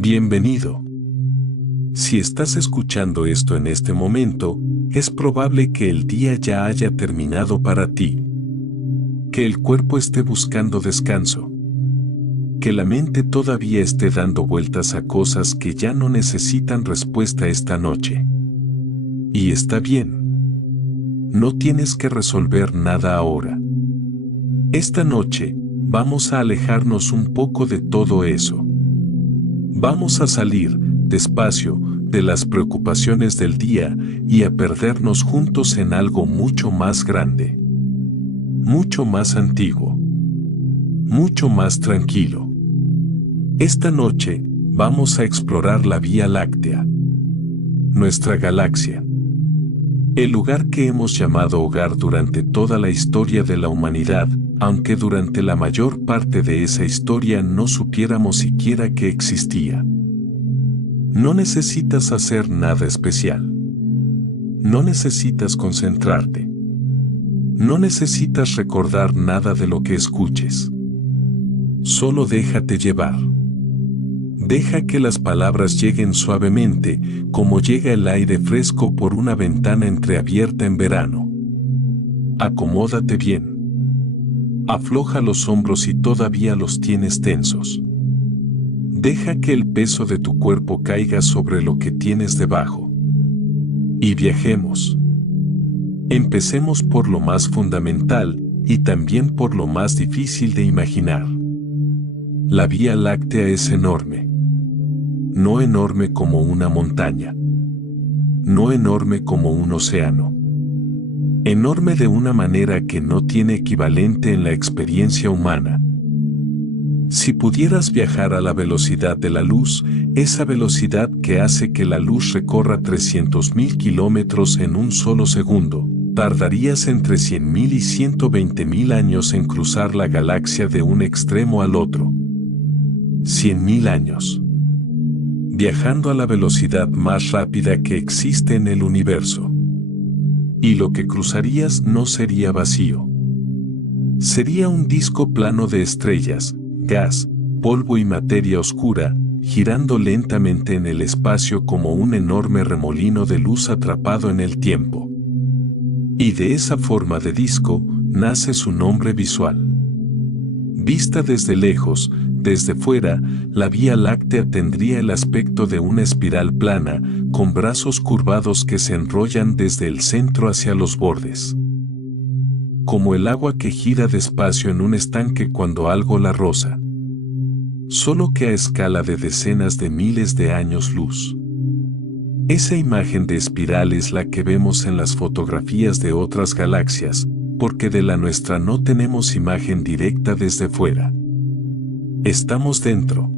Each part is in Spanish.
Bienvenido. Si estás escuchando esto en este momento, es probable que el día ya haya terminado para ti. Que el cuerpo esté buscando descanso. Que la mente todavía esté dando vueltas a cosas que ya no necesitan respuesta esta noche. Y está bien. No tienes que resolver nada ahora. Esta noche, vamos a alejarnos un poco de todo eso. Vamos a salir, despacio, de las preocupaciones del día y a perdernos juntos en algo mucho más grande. Mucho más antiguo. Mucho más tranquilo. Esta noche, vamos a explorar la Vía Láctea. Nuestra galaxia. El lugar que hemos llamado hogar durante toda la historia de la humanidad, aunque durante la mayor parte de esa historia no supiéramos siquiera que existía. No necesitas hacer nada especial. No necesitas concentrarte. No necesitas recordar nada de lo que escuches. Solo déjate llevar. Deja que las palabras lleguen suavemente, como llega el aire fresco por una ventana entreabierta en verano. Acomódate bien. Afloja los hombros si todavía los tienes tensos. Deja que el peso de tu cuerpo caiga sobre lo que tienes debajo. Y viajemos. Empecemos por lo más fundamental y también por lo más difícil de imaginar. La Vía Láctea es enorme. No enorme como una montaña. No enorme como un océano. Enorme de una manera que no tiene equivalente en la experiencia humana. Si pudieras viajar a la velocidad de la luz, esa velocidad que hace que la luz recorra 300.000 kilómetros en un solo segundo, tardarías entre 100.000 y 120.000 años en cruzar la galaxia de un extremo al otro. 100.000 años. Viajando a la velocidad más rápida que existe en el universo. Y lo que cruzarías no sería vacío. Sería un disco plano de estrellas, gas, polvo y materia oscura, girando lentamente en el espacio como un enorme remolino de luz atrapado en el tiempo. Y de esa forma de disco, nace su nombre visual. Vista desde lejos, desde fuera, la Vía Láctea tendría el aspecto de una espiral plana, con brazos curvados que se enrollan desde el centro hacia los bordes. Como el agua que gira despacio en un estanque cuando algo la roza. Solo que a escala de decenas de miles de años luz. Esa imagen de espiral es la que vemos en las fotografías de otras galaxias, porque de la nuestra no tenemos imagen directa desde fuera. Estamos dentro.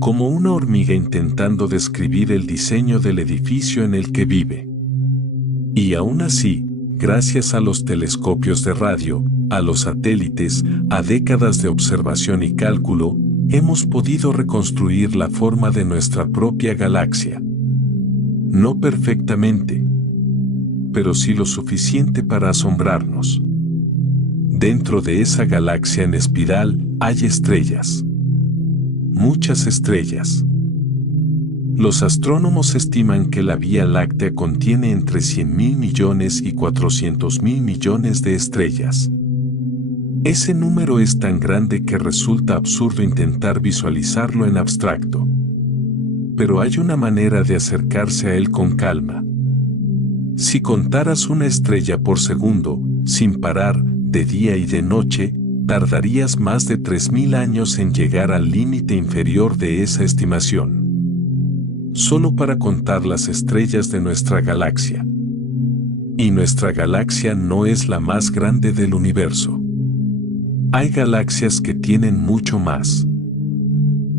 Como una hormiga intentando describir el diseño del edificio en el que vive. Y aún así, gracias a los telescopios de radio, a los satélites, a décadas de observación y cálculo, hemos podido reconstruir la forma de nuestra propia galaxia. No perfectamente, pero sí lo suficiente para asombrarnos. Dentro de esa galaxia en espiral hay estrellas. Muchas estrellas. Los astrónomos estiman que la Vía Láctea contiene entre 100.000 millones y 400.000 millones de estrellas. Ese número es tan grande que resulta absurdo intentar visualizarlo en abstracto. Pero hay una manera de acercarse a él con calma. Si contaras una estrella por segundo, sin parar, de día y de noche, tardarías más de 3.000 años en llegar al límite inferior de esa estimación. Solo para contar las estrellas de nuestra galaxia. Y nuestra galaxia no es la más grande del universo. Hay galaxias que tienen mucho más.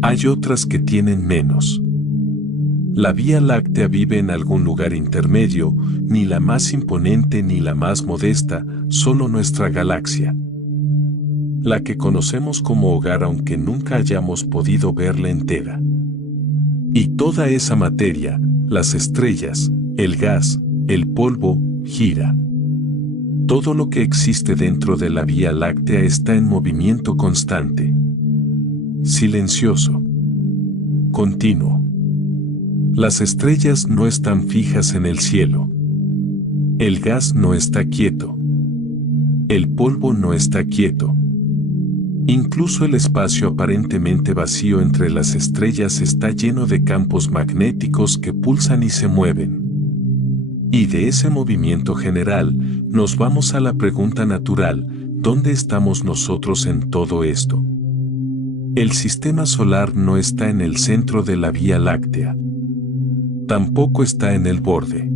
Hay otras que tienen menos. La Vía Láctea vive en algún lugar intermedio, ni la más imponente ni la más modesta, solo nuestra galaxia. La que conocemos como hogar aunque nunca hayamos podido verla entera. Y toda esa materia, las estrellas, el gas, el polvo, gira. Todo lo que existe dentro de la Vía Láctea está en movimiento constante. Silencioso. continuo. Las estrellas no están fijas en el cielo. El gas no está quieto. El polvo no está quieto. Incluso el espacio aparentemente vacío entre las estrellas está lleno de campos magnéticos que pulsan y se mueven. Y de ese movimiento general, nos vamos a la pregunta natural: ¿dónde estamos nosotros en todo esto? El sistema solar no está en el centro de la Vía Láctea. Tampoco está en el borde.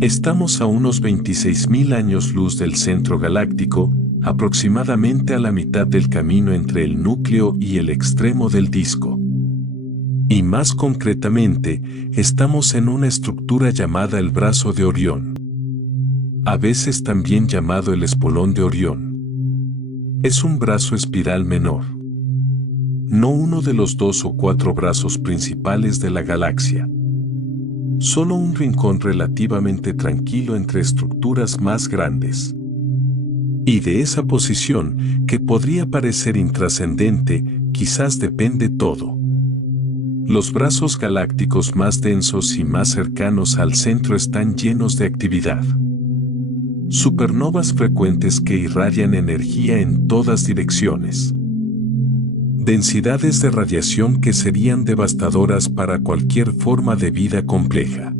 Estamos a unos 26.000 años luz del centro galáctico, aproximadamente a la mitad del camino entre el núcleo y el extremo del disco. Y más concretamente, estamos en una estructura llamada el brazo de Orión, a veces también llamado el espolón de Orión. Es un brazo espiral menor, no uno de los 2 o 4 brazos principales de la galaxia. Solo un rincón relativamente tranquilo entre estructuras más grandes. Y de esa posición, que podría parecer intrascendente, quizás depende todo. Los brazos galácticos más densos y más cercanos al centro están llenos de actividad. Supernovas frecuentes que irradian energía en todas direcciones. Densidades de radiación que serían devastadoras para cualquier forma de vida compleja.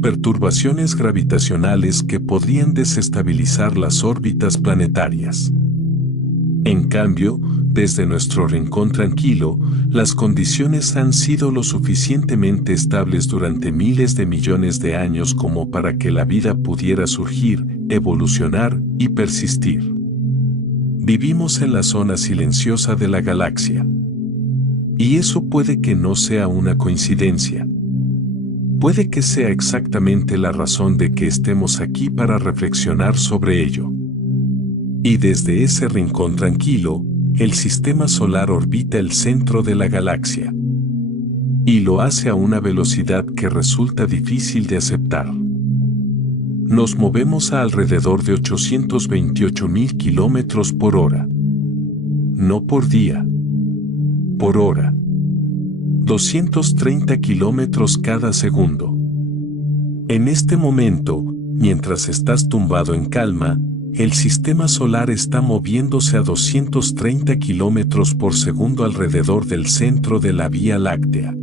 Perturbaciones gravitacionales que podrían desestabilizar las órbitas planetarias. En cambio, desde nuestro rincón tranquilo, las condiciones han sido lo suficientemente estables durante miles de millones de años como para que la vida pudiera surgir, evolucionar y persistir. Vivimos en la zona silenciosa de la galaxia. Y eso puede que no sea una coincidencia. Puede que sea exactamente la razón de que estemos aquí para reflexionar sobre ello. Y desde ese rincón tranquilo, el sistema solar orbita el centro de la galaxia. Y lo hace a una velocidad que resulta difícil de aceptar. Nos movemos a alrededor de 828.000 kilómetros por hora. No por día. Por hora. 230 kilómetros cada segundo. En este momento, mientras estás tumbado en calma, el sistema solar está moviéndose a 230 kilómetros por segundo alrededor del centro de la Vía Láctea.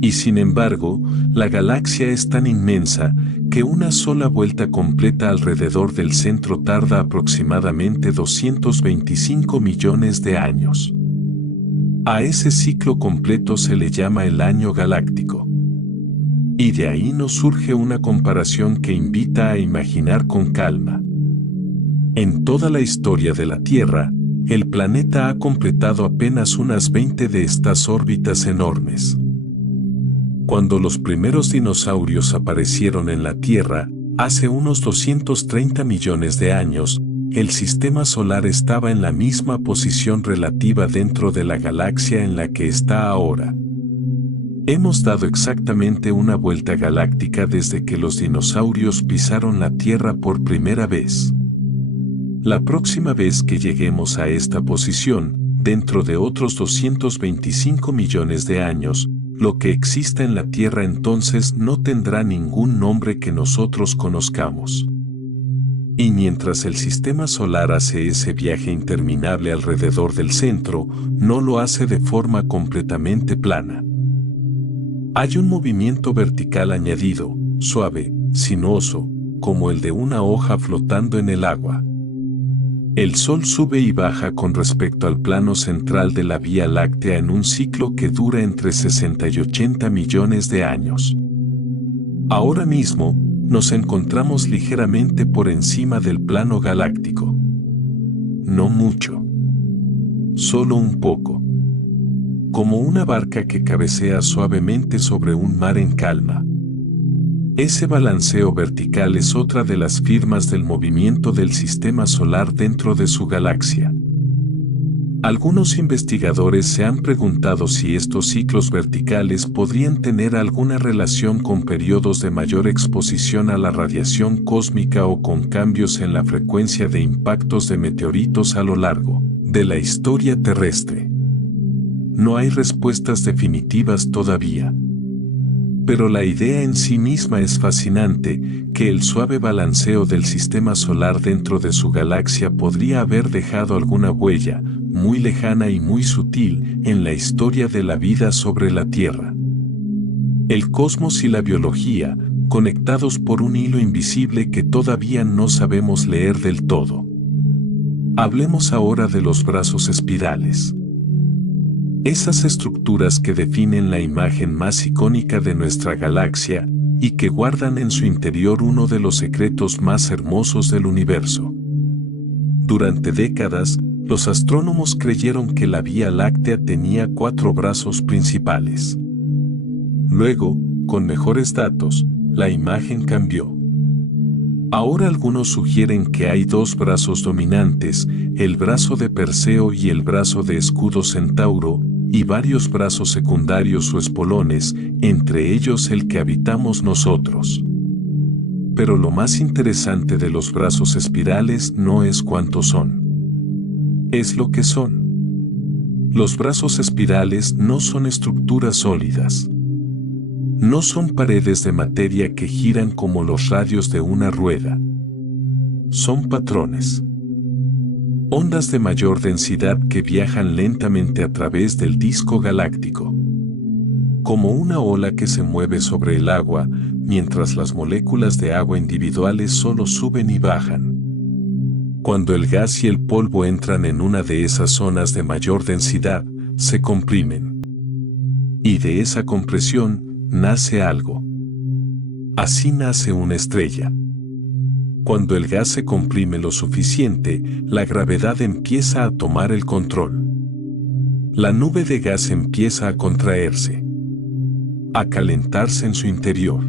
Y sin embargo, la galaxia es tan inmensa que una sola vuelta completa alrededor del centro tarda aproximadamente 225 millones de años. A ese ciclo completo se le llama el año galáctico. Y de ahí nos surge una comparación que invita a imaginar con calma. En toda la historia de la Tierra, el planeta ha completado apenas unas 20 de estas órbitas enormes. Cuando los primeros dinosaurios aparecieron en la Tierra, hace unos 230 millones de años, el sistema solar estaba en la misma posición relativa dentro de la galaxia en la que está ahora. Hemos dado exactamente una vuelta galáctica desde que los dinosaurios pisaron la Tierra por primera vez. La próxima vez que lleguemos a esta posición, dentro de otros 225 millones de años, lo que exista en la Tierra entonces no tendrá ningún nombre que nosotros conozcamos. Y mientras el sistema solar hace ese viaje interminable alrededor del centro, no lo hace de forma completamente plana. Hay un movimiento vertical añadido, suave, sinuoso, como el de una hoja flotando en el agua. El Sol sube y baja con respecto al plano central de la Vía Láctea en un ciclo que dura entre 60 y 80 millones de años. Ahora mismo, nos encontramos ligeramente por encima del plano galáctico. No mucho. Solo un poco. Como una barca que cabecea suavemente sobre un mar en calma. Ese balanceo vertical es otra de las firmas del movimiento del sistema solar dentro de su galaxia. Algunos investigadores se han preguntado si estos ciclos verticales podrían tener alguna relación con periodos de mayor exposición a la radiación cósmica o con cambios en la frecuencia de impactos de meteoritos a lo largo de la historia terrestre. no hay respuestas definitivas todavía. Pero la idea en sí misma es fascinante, que el suave balanceo del sistema solar dentro de su galaxia podría haber dejado alguna huella, muy lejana y muy sutil, en la historia de la vida sobre la Tierra. El cosmos y la biología, conectados por un hilo invisible que todavía no sabemos leer del todo. Hablemos ahora de los brazos espirales. Esas estructuras que definen la imagen más icónica de nuestra galaxia y que guardan en su interior uno de los secretos más hermosos del universo. Durante décadas, los astrónomos creyeron que la Vía Láctea tenía 4 brazos principales. Luego, con mejores datos, la imagen cambió. Ahora algunos sugieren que hay 2 brazos dominantes, el brazo de Perseo y el brazo de Escudo Centauro, y varios brazos secundarios o espolones, entre ellos el que habitamos nosotros. Pero lo más interesante de los brazos espirales no es cuántos son. Es lo que son. Los brazos espirales no son estructuras sólidas. No son paredes de materia que giran como los radios de una rueda. Son patrones. Ondas de mayor densidad que viajan lentamente a través del disco galáctico. Como una ola que se mueve sobre el agua, mientras las moléculas de agua individuales solo suben y bajan. Cuando el gas y el polvo entran en una de esas zonas de mayor densidad, se comprimen. Y de esa compresión, nace algo. Así nace una estrella. Cuando el gas se comprime lo suficiente, la gravedad empieza a tomar el control. La nube de gas empieza a contraerse, a calentarse en su interior.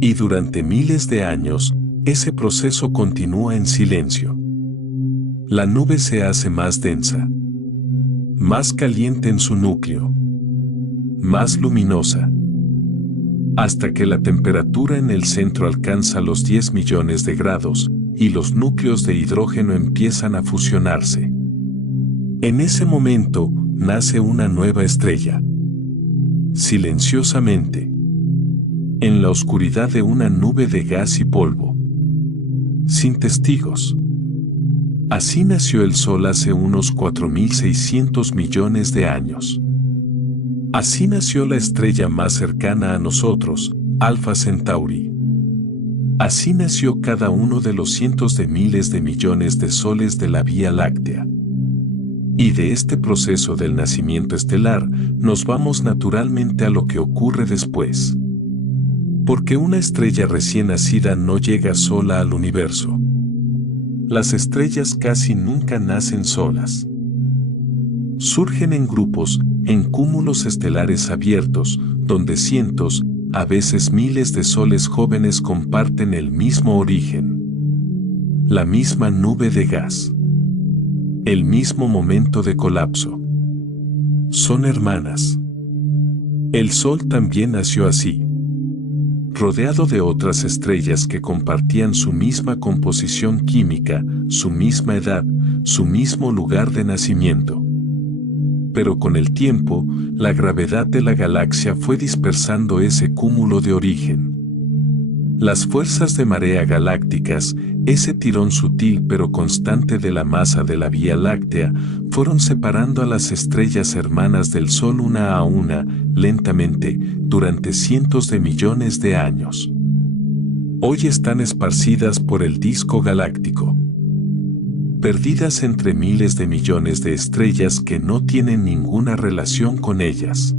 Y durante miles de años, ese proceso continúa en silencio. La nube se hace más densa, más caliente en su núcleo, más luminosa, hasta que la temperatura en el centro alcanza los 10 millones de grados y los núcleos de hidrógeno empiezan a fusionarse. En ese momento, nace una nueva estrella. Silenciosamente. En la oscuridad de una nube de gas y polvo. Sin testigos. Así nació el Sol hace unos 4.600 millones de años. Así nació la estrella más cercana a nosotros, Alpha Centauri. Así nació cada uno de los cientos de miles de millones de soles de la Vía Láctea. Y de este proceso del nacimiento estelar, nos vamos naturalmente a lo que ocurre después. Porque una estrella recién nacida no llega sola al universo. Las estrellas casi nunca nacen solas. Surgen en grupos, en cúmulos estelares abiertos, donde cientos, a veces miles de soles jóvenes comparten el mismo origen. La misma nube de gas. El mismo momento de colapso. Son hermanas. El Sol también nació así. Rodeado de otras estrellas que compartían su misma composición química, su misma edad, su mismo lugar de nacimiento. Pero con el tiempo, la gravedad de la galaxia fue dispersando ese cúmulo de origen. Las fuerzas de marea galácticas, ese tirón sutil pero constante de la masa de la Vía Láctea, fueron separando a las estrellas hermanas del Sol una a una, lentamente, durante cientos de millones de años. Hoy están esparcidas por el disco galáctico. Perdidas entre miles de millones de estrellas que no tienen ninguna relación con ellas.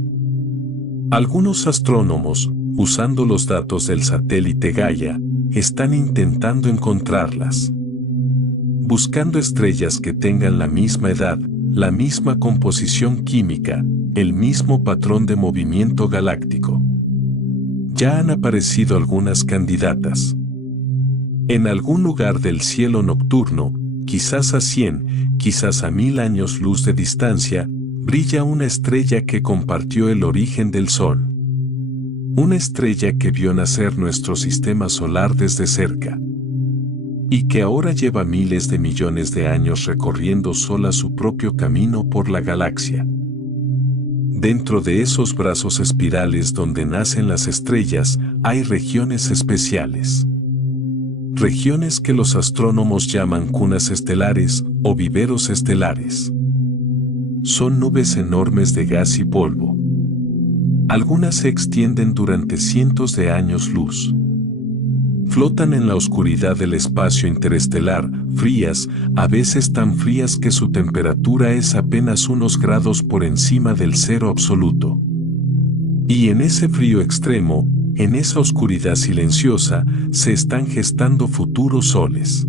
Algunos astrónomos, usando los datos del satélite Gaia, están intentando encontrarlas. Buscando estrellas que tengan la misma edad, la misma composición química, el mismo patrón de movimiento galáctico. Ya han aparecido algunas candidatas. En algún lugar del cielo nocturno, quizás a 100, quizás a 1000 años luz de distancia, brilla una estrella que compartió el origen del Sol. Una estrella que vio nacer nuestro sistema solar desde cerca. Y que ahora lleva miles de millones de años recorriendo sola su propio camino por la galaxia. Dentro de esos brazos espirales donde nacen las estrellas, hay regiones especiales. Regiones que los astrónomos llaman cunas estelares o viveros estelares. Son nubes enormes de gas y polvo. Algunas se extienden durante cientos de años luz. Flotan en la oscuridad del espacio interestelar, frías, a veces tan frías que su temperatura es apenas unos grados por encima del cero absoluto. Y en ese frío extremo, en esa oscuridad silenciosa, se están gestando futuros soles.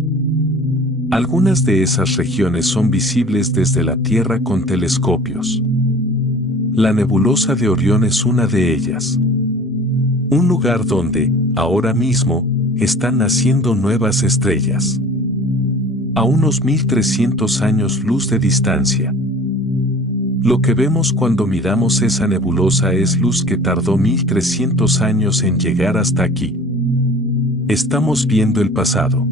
Algunas de esas regiones son visibles desde la Tierra con telescopios. La nebulosa de Orión es una de ellas. Un lugar donde, ahora mismo, están naciendo nuevas estrellas. A unos 1300 años luz de distancia. Lo que vemos cuando miramos esa nebulosa es luz que tardó 1300 años en llegar hasta aquí. Estamos viendo el pasado.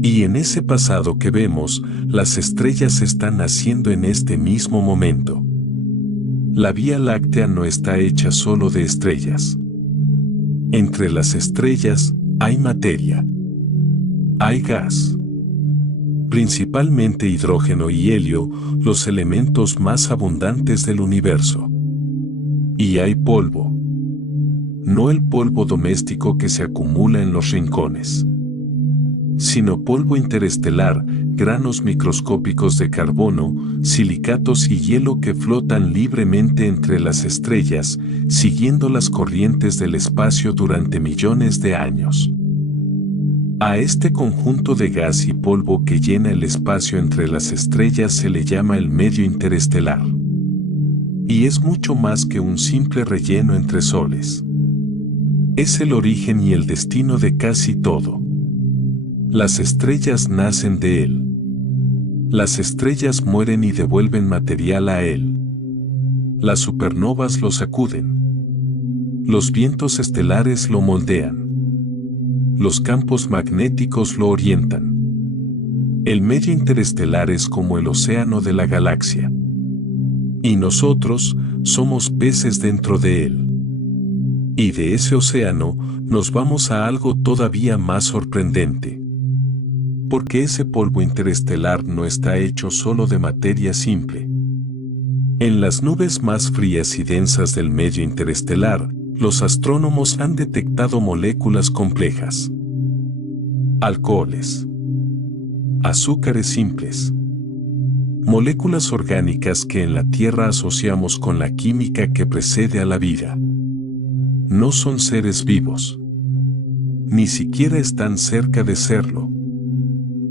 Y en ese pasado que vemos, las estrellas están naciendo en este mismo momento. La Vía Láctea no está hecha solo de estrellas. Entre las estrellas, hay materia. Hay gas. Principalmente hidrógeno y helio, los elementos más abundantes del universo. Y hay polvo. No el polvo doméstico que se acumula en los rincones, sino polvo interestelar, granos microscópicos de carbono, silicatos y hielo que flotan libremente entre las estrellas, siguiendo las corrientes del espacio durante millones de años. A este conjunto de gas y polvo que llena el espacio entre las estrellas se le llama el medio interestelar. Y es mucho más que un simple relleno entre soles. Es el origen y el destino de casi todo. Las estrellas nacen de él. Las estrellas mueren y devuelven material a él. Las supernovas lo sacuden. Los vientos estelares lo moldean. Los campos magnéticos lo orientan. El medio interestelar es como el océano de la galaxia. Y nosotros somos peces dentro de él. Y de ese océano nos vamos a algo todavía más sorprendente. Porque ese polvo interestelar no está hecho solo de materia simple. En las nubes más frías y densas del medio interestelar, los astrónomos han detectado moléculas complejas. Alcoholes. Azúcares simples. Moléculas orgánicas que en la Tierra asociamos con la química que precede a la vida. No son seres vivos. Ni siquiera están cerca de serlo.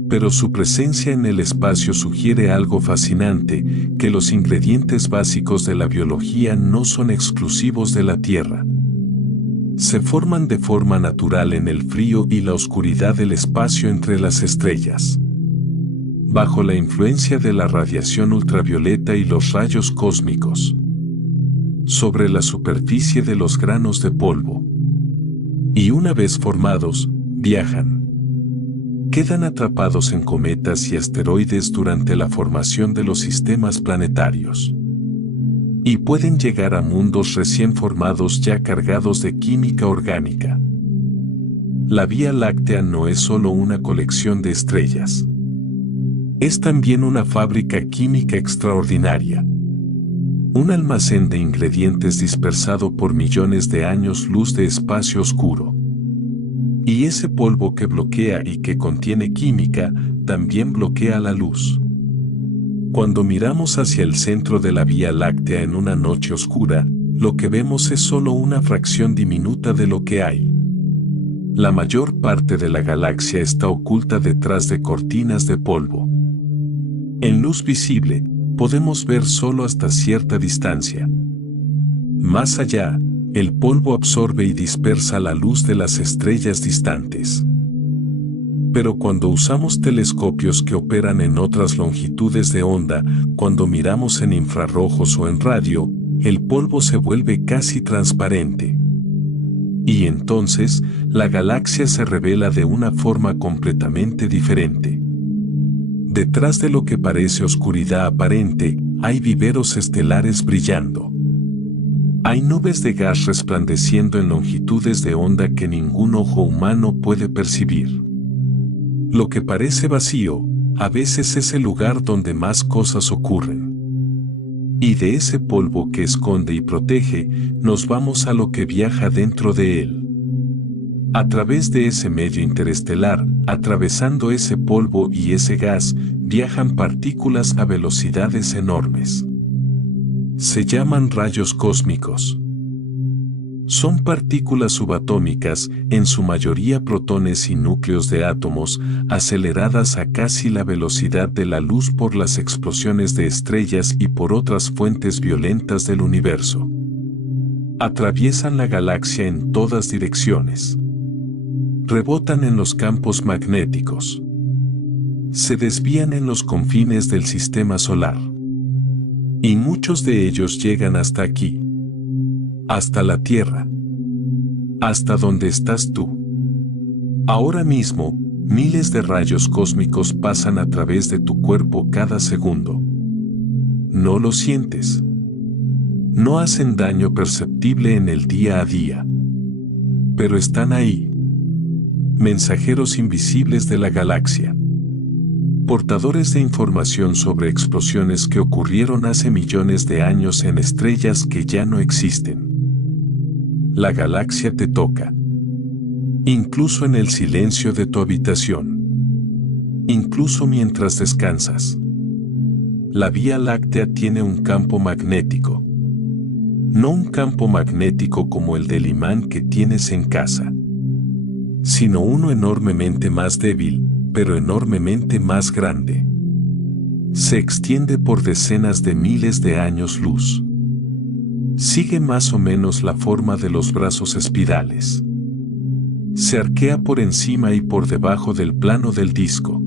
Pero su presencia en el espacio sugiere algo fascinante, que los ingredientes básicos de la biología no son exclusivos de la Tierra. Se forman de forma natural en el frío y la oscuridad del espacio entre las estrellas. Bajo la influencia de la radiación ultravioleta y los rayos cósmicos. Sobre la superficie de los granos de polvo. Y una vez formados, viajan. Quedan atrapados en cometas y asteroides durante la formación de los sistemas planetarios. Y pueden llegar a mundos recién formados ya cargados de química orgánica. La Vía Láctea no es solo una colección de estrellas. Es también una fábrica química extraordinaria. Un almacén de ingredientes dispersado por millones de años luz de espacio oscuro. Y ese polvo que bloquea y que contiene química, también bloquea la luz. Cuando miramos hacia el centro de la Vía Láctea en una noche oscura, lo que vemos es solo una fracción diminuta de lo que hay. La mayor parte de la galaxia está oculta detrás de cortinas de polvo. En luz visible, podemos ver solo hasta cierta distancia. Más allá, el polvo absorbe y dispersa la luz de las estrellas distantes. Pero cuando usamos telescopios que operan en otras longitudes de onda, cuando miramos en infrarrojos o en radio, el polvo se vuelve casi transparente. Y entonces, la galaxia se revela de una forma completamente diferente. Detrás de lo que parece oscuridad aparente, hay viveros estelares brillando. Hay nubes de gas resplandeciendo en longitudes de onda que ningún ojo humano puede percibir. Lo que parece vacío, a veces es el lugar donde más cosas ocurren. Y de ese polvo que esconde y protege, nos vamos a lo que viaja dentro de él. A través de ese medio interestelar, atravesando ese polvo y ese gas, viajan partículas a velocidades enormes. Se llaman rayos cósmicos. Son partículas subatómicas, en su mayoría protones y núcleos de átomos, aceleradas a casi la velocidad de la luz por las explosiones de estrellas y por otras fuentes violentas del universo. Atraviesan la galaxia en todas direcciones. Rebotan en los campos magnéticos. Se desvían en los confines del sistema solar. Y muchos de ellos llegan hasta aquí. Hasta la Tierra. Hasta donde estás tú. Ahora mismo, miles de rayos cósmicos pasan a través de tu cuerpo cada segundo. No lo sientes. No hacen daño perceptible en el día a día. Pero están ahí. Mensajeros invisibles de la galaxia. Portadores de información sobre explosiones que ocurrieron hace millones de años en estrellas que ya no existen. La galaxia te toca. Incluso en el silencio de tu habitación. Incluso mientras descansas. La Vía Láctea tiene un campo magnético. No un campo magnético como el del imán que tienes en casa, sino uno enormemente más débil, pero enormemente más grande. Se extiende por decenas de miles de años luz. Sigue más o menos la forma de los brazos espirales. Se arquea por encima y por debajo del plano del disco.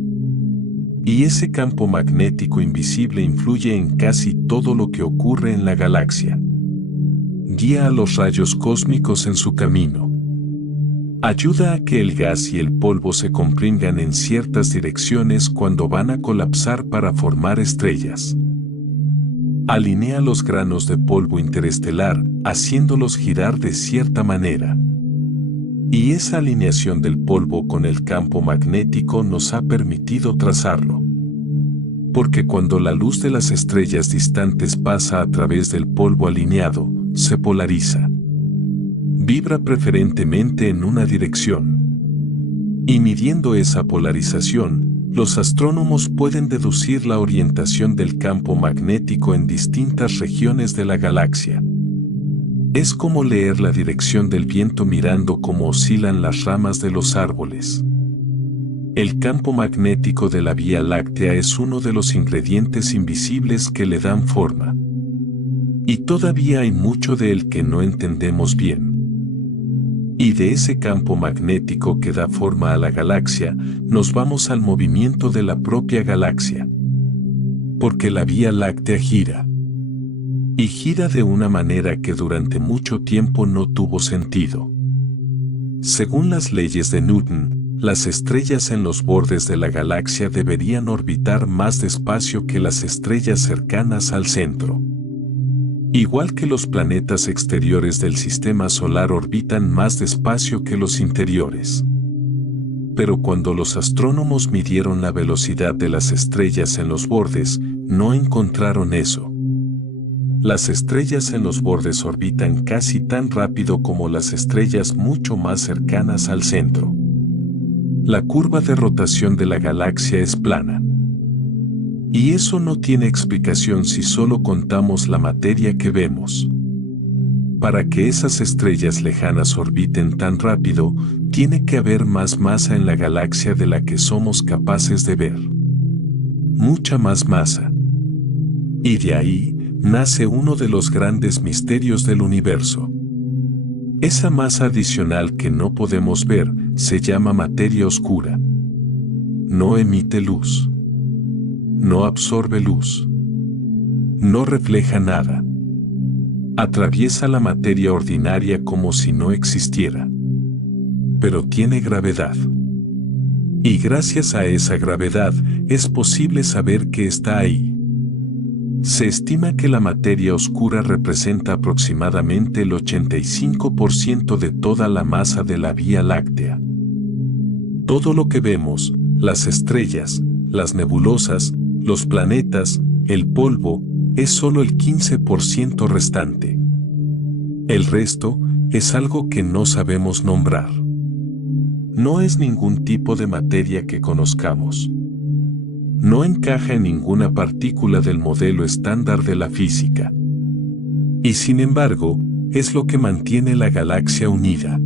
Y ese campo magnético invisible influye en casi todo lo que ocurre en la galaxia. Guía a los rayos cósmicos en su camino. Ayuda a que el gas y el polvo se compriman en ciertas direcciones cuando van a colapsar para formar estrellas. Alinea los granos de polvo interestelar, haciéndolos girar de cierta manera. Y esa alineación del polvo con el campo magnético nos ha permitido trazarlo. Porque cuando la luz de las estrellas distantes pasa a través del polvo alineado, se polariza. Vibra preferentemente en una dirección. Y midiendo esa polarización, los astrónomos pueden deducir la orientación del campo magnético en distintas regiones de la galaxia. Es como leer la dirección del viento mirando cómo oscilan las ramas de los árboles. El campo magnético de la Vía Láctea es uno de los ingredientes invisibles que le dan forma. Y todavía hay mucho de él que no entendemos bien. Y de ese campo magnético que da forma a la galaxia, nos vamos al movimiento de la propia galaxia. Porque la Vía Láctea gira. Y gira de una manera que durante mucho tiempo no tuvo sentido. Según las leyes de Newton, las estrellas en los bordes de la galaxia deberían orbitar más despacio que las estrellas cercanas al centro. Igual que los planetas exteriores del sistema solar orbitan más despacio que los interiores. Pero cuando los astrónomos midieron la velocidad de las estrellas en los bordes, no encontraron eso. Las estrellas en los bordes orbitan casi tan rápido como las estrellas mucho más cercanas al centro. La curva de rotación de la galaxia es plana. Y eso no tiene explicación si solo contamos la materia que vemos. Para que esas estrellas lejanas orbiten tan rápido, tiene que haber más masa en la galaxia de la que somos capaces de ver. Mucha más masa. Y de ahí nace uno de los grandes misterios del universo. Esa masa adicional que no podemos ver se llama materia oscura. No emite luz. No absorbe luz. No refleja nada. Atraviesa la materia ordinaria como si no existiera. Pero tiene gravedad. Y gracias a esa gravedad es posible saber que está ahí. Se estima que la materia oscura representa aproximadamente el 85% de toda la masa de la Vía Láctea. Todo lo que vemos, las estrellas, las nebulosas, los planetas, el polvo, es solo el 15% restante. El resto es algo que no sabemos nombrar. No es ningún tipo de materia que conozcamos. No encaja en ninguna partícula del modelo estándar de la física. Y sin embargo, es lo que mantiene la galaxia unida.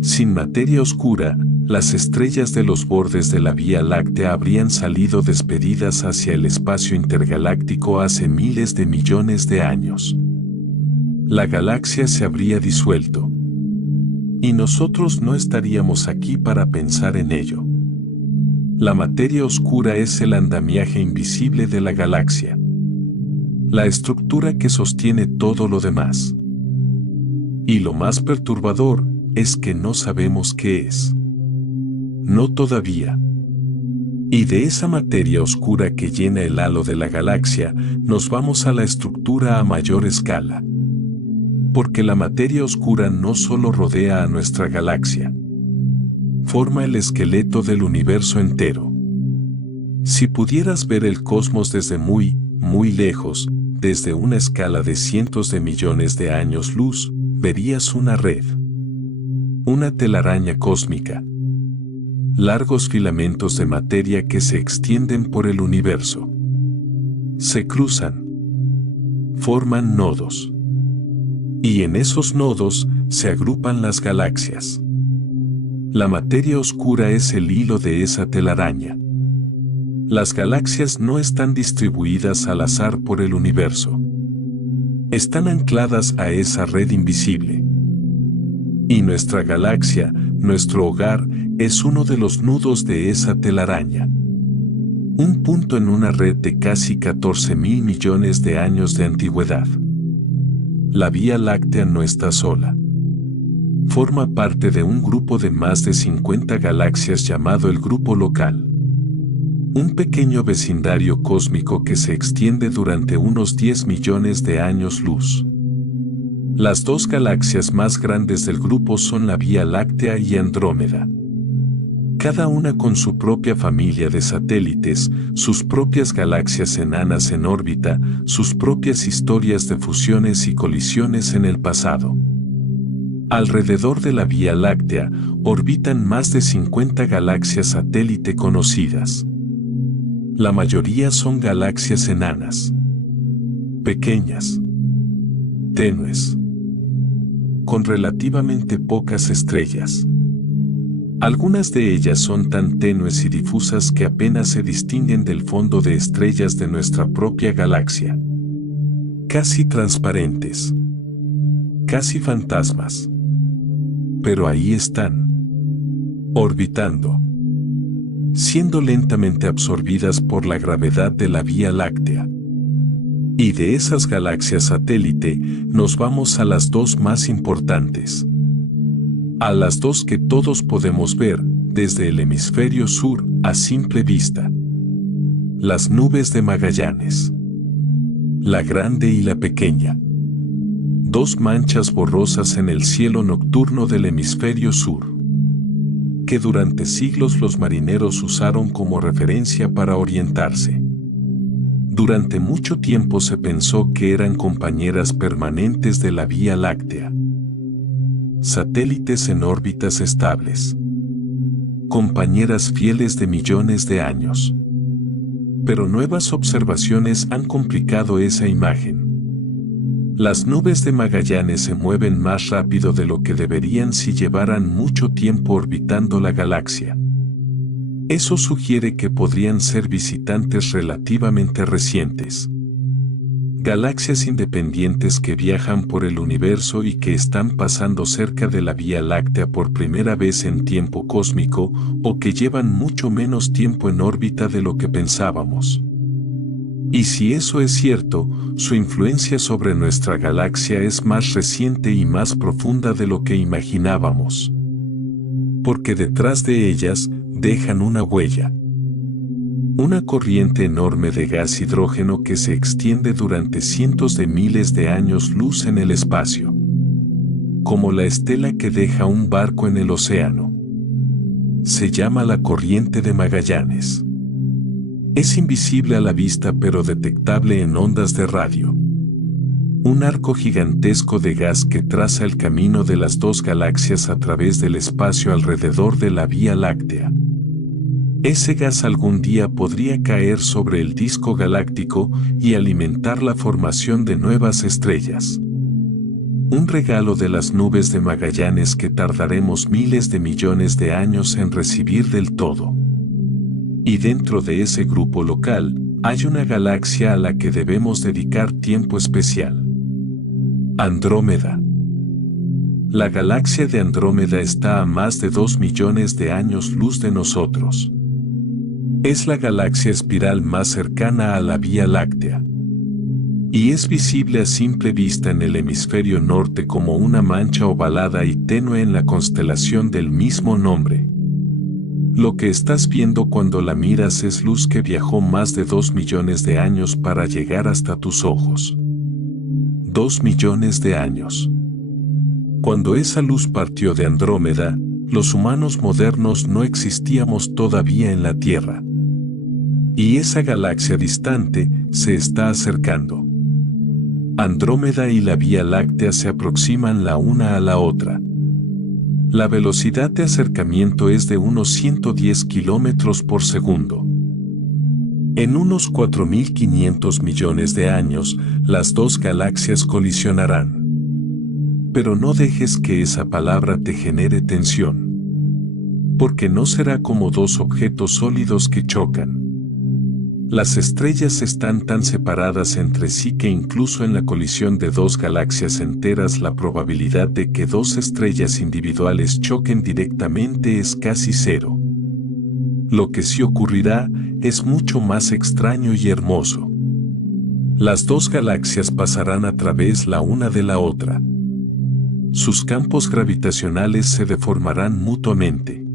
Sin materia oscura, las estrellas de los bordes de la Vía Láctea habrían salido despedidas hacia el espacio intergaláctico hace miles de millones de años. La galaxia se habría disuelto. Y nosotros no estaríamos aquí para pensar en ello. La materia oscura es el andamiaje invisible de la galaxia. La estructura que sostiene todo lo demás. Y lo más perturbador es que no sabemos qué es. No todavía. Y de esa materia oscura que llena el halo de la galaxia, nos vamos a la estructura a mayor escala. Porque la materia oscura no solo rodea a nuestra galaxia. Forma el esqueleto del universo entero. Si pudieras ver el cosmos desde muy, muy lejos, desde una escala de cientos de millones de años luz, verías una red. Una telaraña cósmica. Largos filamentos de materia que se extienden por el universo. Se cruzan. Forman nodos. Y en esos nodos se agrupan las galaxias. La materia oscura es el hilo de esa telaraña. Las galaxias no están distribuidas al azar por el universo. Están ancladas a esa red invisible. Y nuestra galaxia, nuestro hogar, es uno de los nudos de esa telaraña. Un punto en una red de casi 14.000 millones de años de antigüedad. La Vía Láctea no está sola. Forma parte de un grupo de más de 50 galaxias llamado el Grupo Local. Un pequeño vecindario cósmico que se extiende durante unos 10 millones de años luz. Las dos galaxias más grandes del grupo son la Vía Láctea y Andrómeda. Cada una con su propia familia de satélites, sus propias galaxias enanas en órbita, sus propias historias de fusiones y colisiones en el pasado. Alrededor de la Vía Láctea orbitan más de 50 galaxias satélite conocidas. La mayoría son galaxias enanas. Pequeñas. Tenues. Con relativamente pocas estrellas. Algunas de ellas son tan tenues y difusas que apenas se distinguen del fondo de estrellas de nuestra propia galaxia. Casi transparentes. Casi fantasmas. Pero ahí están. Orbitando. Siendo lentamente absorbidas por la gravedad de la Vía Láctea. Y de esas galaxias satélite, nos vamos a las dos más importantes. A las dos que todos podemos ver, desde el hemisferio sur, a simple vista. Las nubes de Magallanes. La grande y la pequeña. Dos manchas borrosas en el cielo nocturno del hemisferio sur, que durante siglos los marineros usaron como referencia para orientarse. Durante mucho tiempo se pensó que eran compañeras permanentes de la Vía Láctea. Satélites en órbitas estables. Compañeras fieles de millones de años. Pero nuevas observaciones han complicado esa imagen. Las nubes de Magallanes se mueven más rápido de lo que deberían si llevaran mucho tiempo orbitando la galaxia. Eso sugiere que podrían ser visitantes relativamente recientes. Galaxias independientes que viajan por el universo y que están pasando cerca de la Vía Láctea por primera vez en tiempo cósmico, o que llevan mucho menos tiempo en órbita de lo que pensábamos. Y si eso es cierto, su influencia sobre nuestra galaxia es más reciente y más profunda de lo que imaginábamos. Porque detrás de ellas, dejan una huella. Una corriente enorme de gas hidrógeno que se extiende durante cientos de miles de años luz en el espacio. Como la estela que deja un barco en el océano. Se llama la corriente de Magallanes. Es invisible a la vista pero detectable en ondas de radio. Un arco gigantesco de gas que traza el camino de las dos galaxias a través del espacio alrededor de la Vía Láctea. Ese gas algún día podría caer sobre el disco galáctico y alimentar la formación de nuevas estrellas. Un regalo de las nubes de Magallanes que tardaremos miles de millones de años en recibir del todo. Y dentro de ese grupo local, hay una galaxia a la que debemos dedicar tiempo especial. Andrómeda. La galaxia de Andrómeda está a más de 2 millones de años luz de nosotros. Es la galaxia espiral más cercana a la Vía Láctea. Y es visible a simple vista en el hemisferio norte como una mancha ovalada y tenue en la constelación del mismo nombre. Lo que estás viendo cuando la miras es luz que viajó más de 2 millones de años para llegar hasta tus ojos. 2 millones de años. Cuando esa luz partió de Andrómeda, los humanos modernos no existíamos todavía en la Tierra. Y esa galaxia distante se está acercando. Andrómeda y la Vía Láctea se aproximan la una a la otra. La velocidad de acercamiento es de unos 110 kilómetros por segundo. En unos 4.500 millones de años, las dos galaxias colisionarán. Pero no dejes que esa palabra te genere tensión. Porque no será como dos objetos sólidos que chocan. Las estrellas están tan separadas entre sí que incluso en la colisión de dos galaxias enteras la probabilidad de que dos estrellas individuales choquen directamente es casi cero. Lo que sí ocurrirá es mucho más extraño y hermoso. Las dos galaxias pasarán a través la una de la otra. Sus campos gravitacionales se deformarán mutuamente.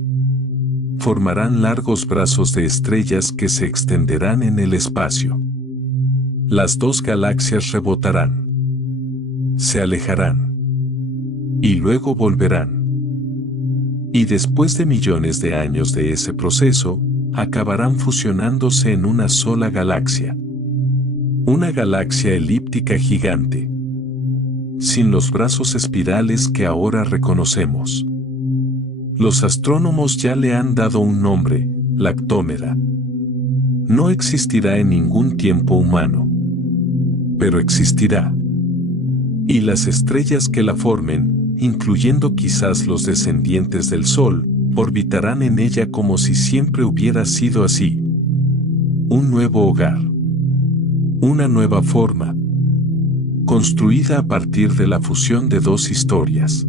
Formarán largos brazos de estrellas que se extenderán en el espacio. Las dos galaxias rebotarán. Se alejarán. Y luego volverán. Y después de millones de años de ese proceso, acabarán fusionándose en una sola galaxia. Una galaxia elíptica gigante. Sin los brazos espirales que ahora reconocemos. Los astrónomos ya le han dado un nombre, Lactómeda. No existirá en ningún tiempo humano. Pero existirá. Y las estrellas que la formen, incluyendo quizás los descendientes del Sol, orbitarán en ella como si siempre hubiera sido así. Un nuevo hogar. Una nueva forma. Construida a partir de la fusión de dos historias.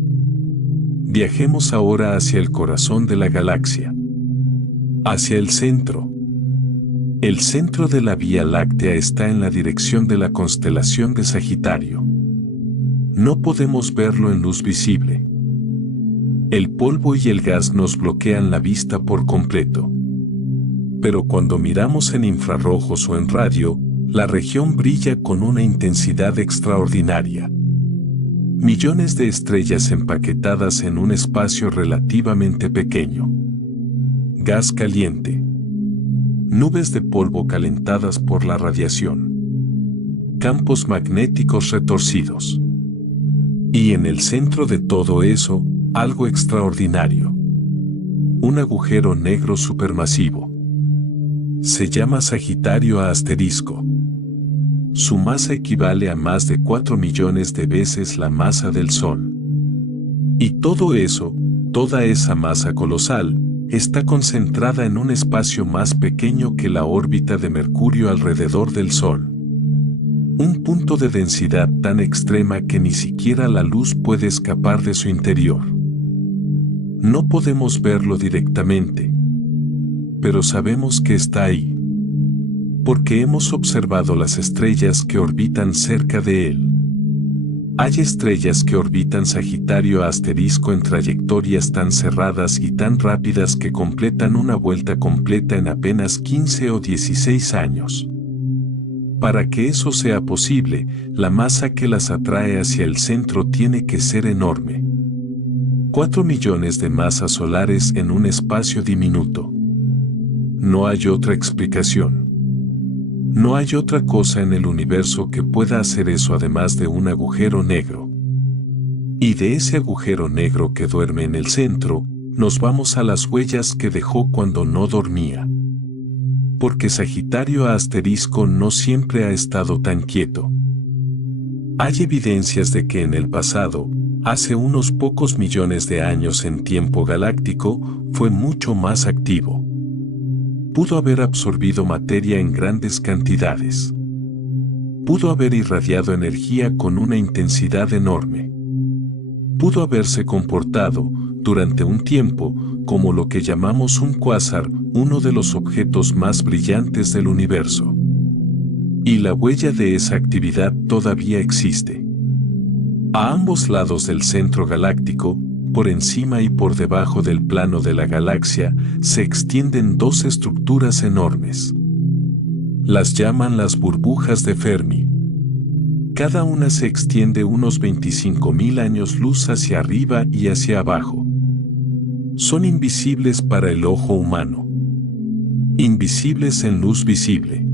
Viajemos ahora hacia el corazón de la galaxia. Hacia el centro. El centro de la Vía Láctea está en la dirección de la constelación de Sagitario. No podemos verlo en luz visible. El polvo y el gas nos bloquean la vista por completo. Pero cuando miramos en infrarrojos o en radio, la región brilla con una intensidad extraordinaria. Millones de estrellas empaquetadas en un espacio relativamente pequeño. Gas caliente. Nubes de polvo calentadas por la radiación. Campos magnéticos retorcidos. Y en el centro de todo eso, algo extraordinario. Un agujero negro supermasivo. Se llama Sagitario A asterisco. Su masa equivale a más de 4 millones de veces la masa del Sol. Y todo eso, toda esa masa colosal, está concentrada en un espacio más pequeño que la órbita de Mercurio alrededor del Sol. Un punto de densidad tan extrema que ni siquiera la luz puede escapar de su interior. No podemos verlo directamente, pero sabemos que está ahí. Porque hemos observado las estrellas que orbitan cerca de él. Hay estrellas que orbitan Sagitario asterisco en trayectorias tan cerradas y tan rápidas que completan una vuelta completa en apenas 15 o 16 años. Para que eso sea posible, la masa que las atrae hacia el centro tiene que ser enorme. 4 millones de masas solares en un espacio diminuto. No hay otra explicación. No hay otra cosa en el universo que pueda hacer eso además de un agujero negro. Y de ese agujero negro que duerme en el centro, nos vamos a las huellas que dejó cuando no dormía. Porque Sagitario asterisco no siempre ha estado tan quieto. Hay evidencias de que en el pasado, hace unos pocos millones de años en tiempo galáctico, fue mucho más activo. Pudo haber absorbido materia en grandes cantidades. Pudo haber irradiado energía con una intensidad enorme. Pudo haberse comportado, durante un tiempo, como lo que llamamos un cuásar, uno de los objetos más brillantes del universo. Y la huella de esa actividad todavía existe. A ambos lados del centro galáctico, por encima y por debajo del plano de la galaxia, se extienden dos estructuras enormes. Las llaman las burbujas de Fermi. Cada una se extiende unos 25.000 años luz hacia arriba y hacia abajo. Son invisibles para el ojo humano. Invisibles en luz visible.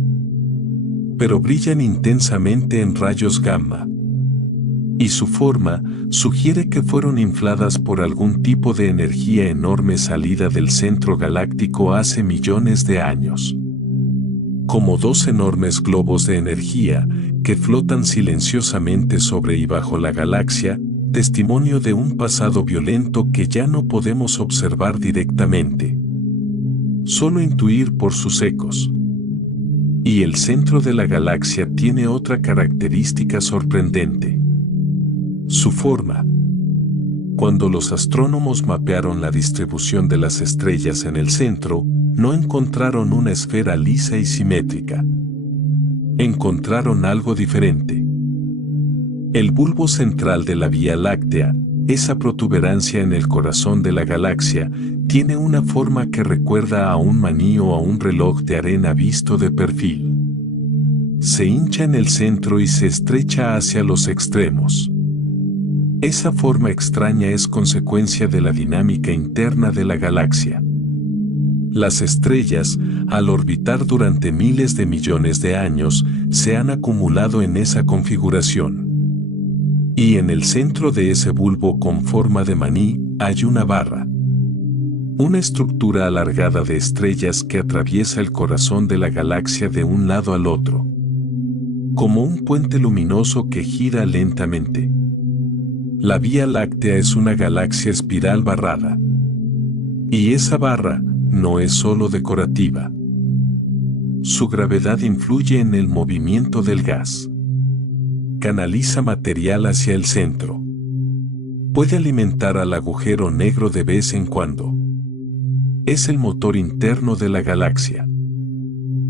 Pero brillan intensamente en rayos gamma. Y su forma sugiere que fueron infladas por algún tipo de energía enorme salida del centro galáctico hace millones de años. Como dos enormes globos de energía que flotan silenciosamente sobre y bajo la galaxia, testimonio de un pasado violento que ya no podemos observar directamente. Solo intuir por sus ecos. Y el centro de la galaxia tiene otra característica sorprendente. Su forma. Cuando los astrónomos mapearon la distribución de las estrellas en el centro, no encontraron una esfera lisa y simétrica. Encontraron algo diferente. El bulbo central de la Vía Láctea, esa protuberancia en el corazón de la galaxia, tiene una forma que recuerda a un maní o a un reloj de arena visto de perfil. Se hincha en el centro y se estrecha hacia los extremos. Esa forma extraña es consecuencia de la dinámica interna de la galaxia. Las estrellas, al orbitar durante miles de millones de años, se han acumulado en esa configuración. Y en el centro de ese bulbo con forma de maní hay una barra. Una estructura alargada de estrellas que atraviesa el corazón de la galaxia de un lado al otro. Como un puente luminoso que gira lentamente. La Vía Láctea es una galaxia espiral barrada. Y esa barra no es solo decorativa. Su gravedad influye en el movimiento del gas. Canaliza material hacia el centro. Puede alimentar al agujero negro de vez en cuando. Es el motor interno de la galaxia.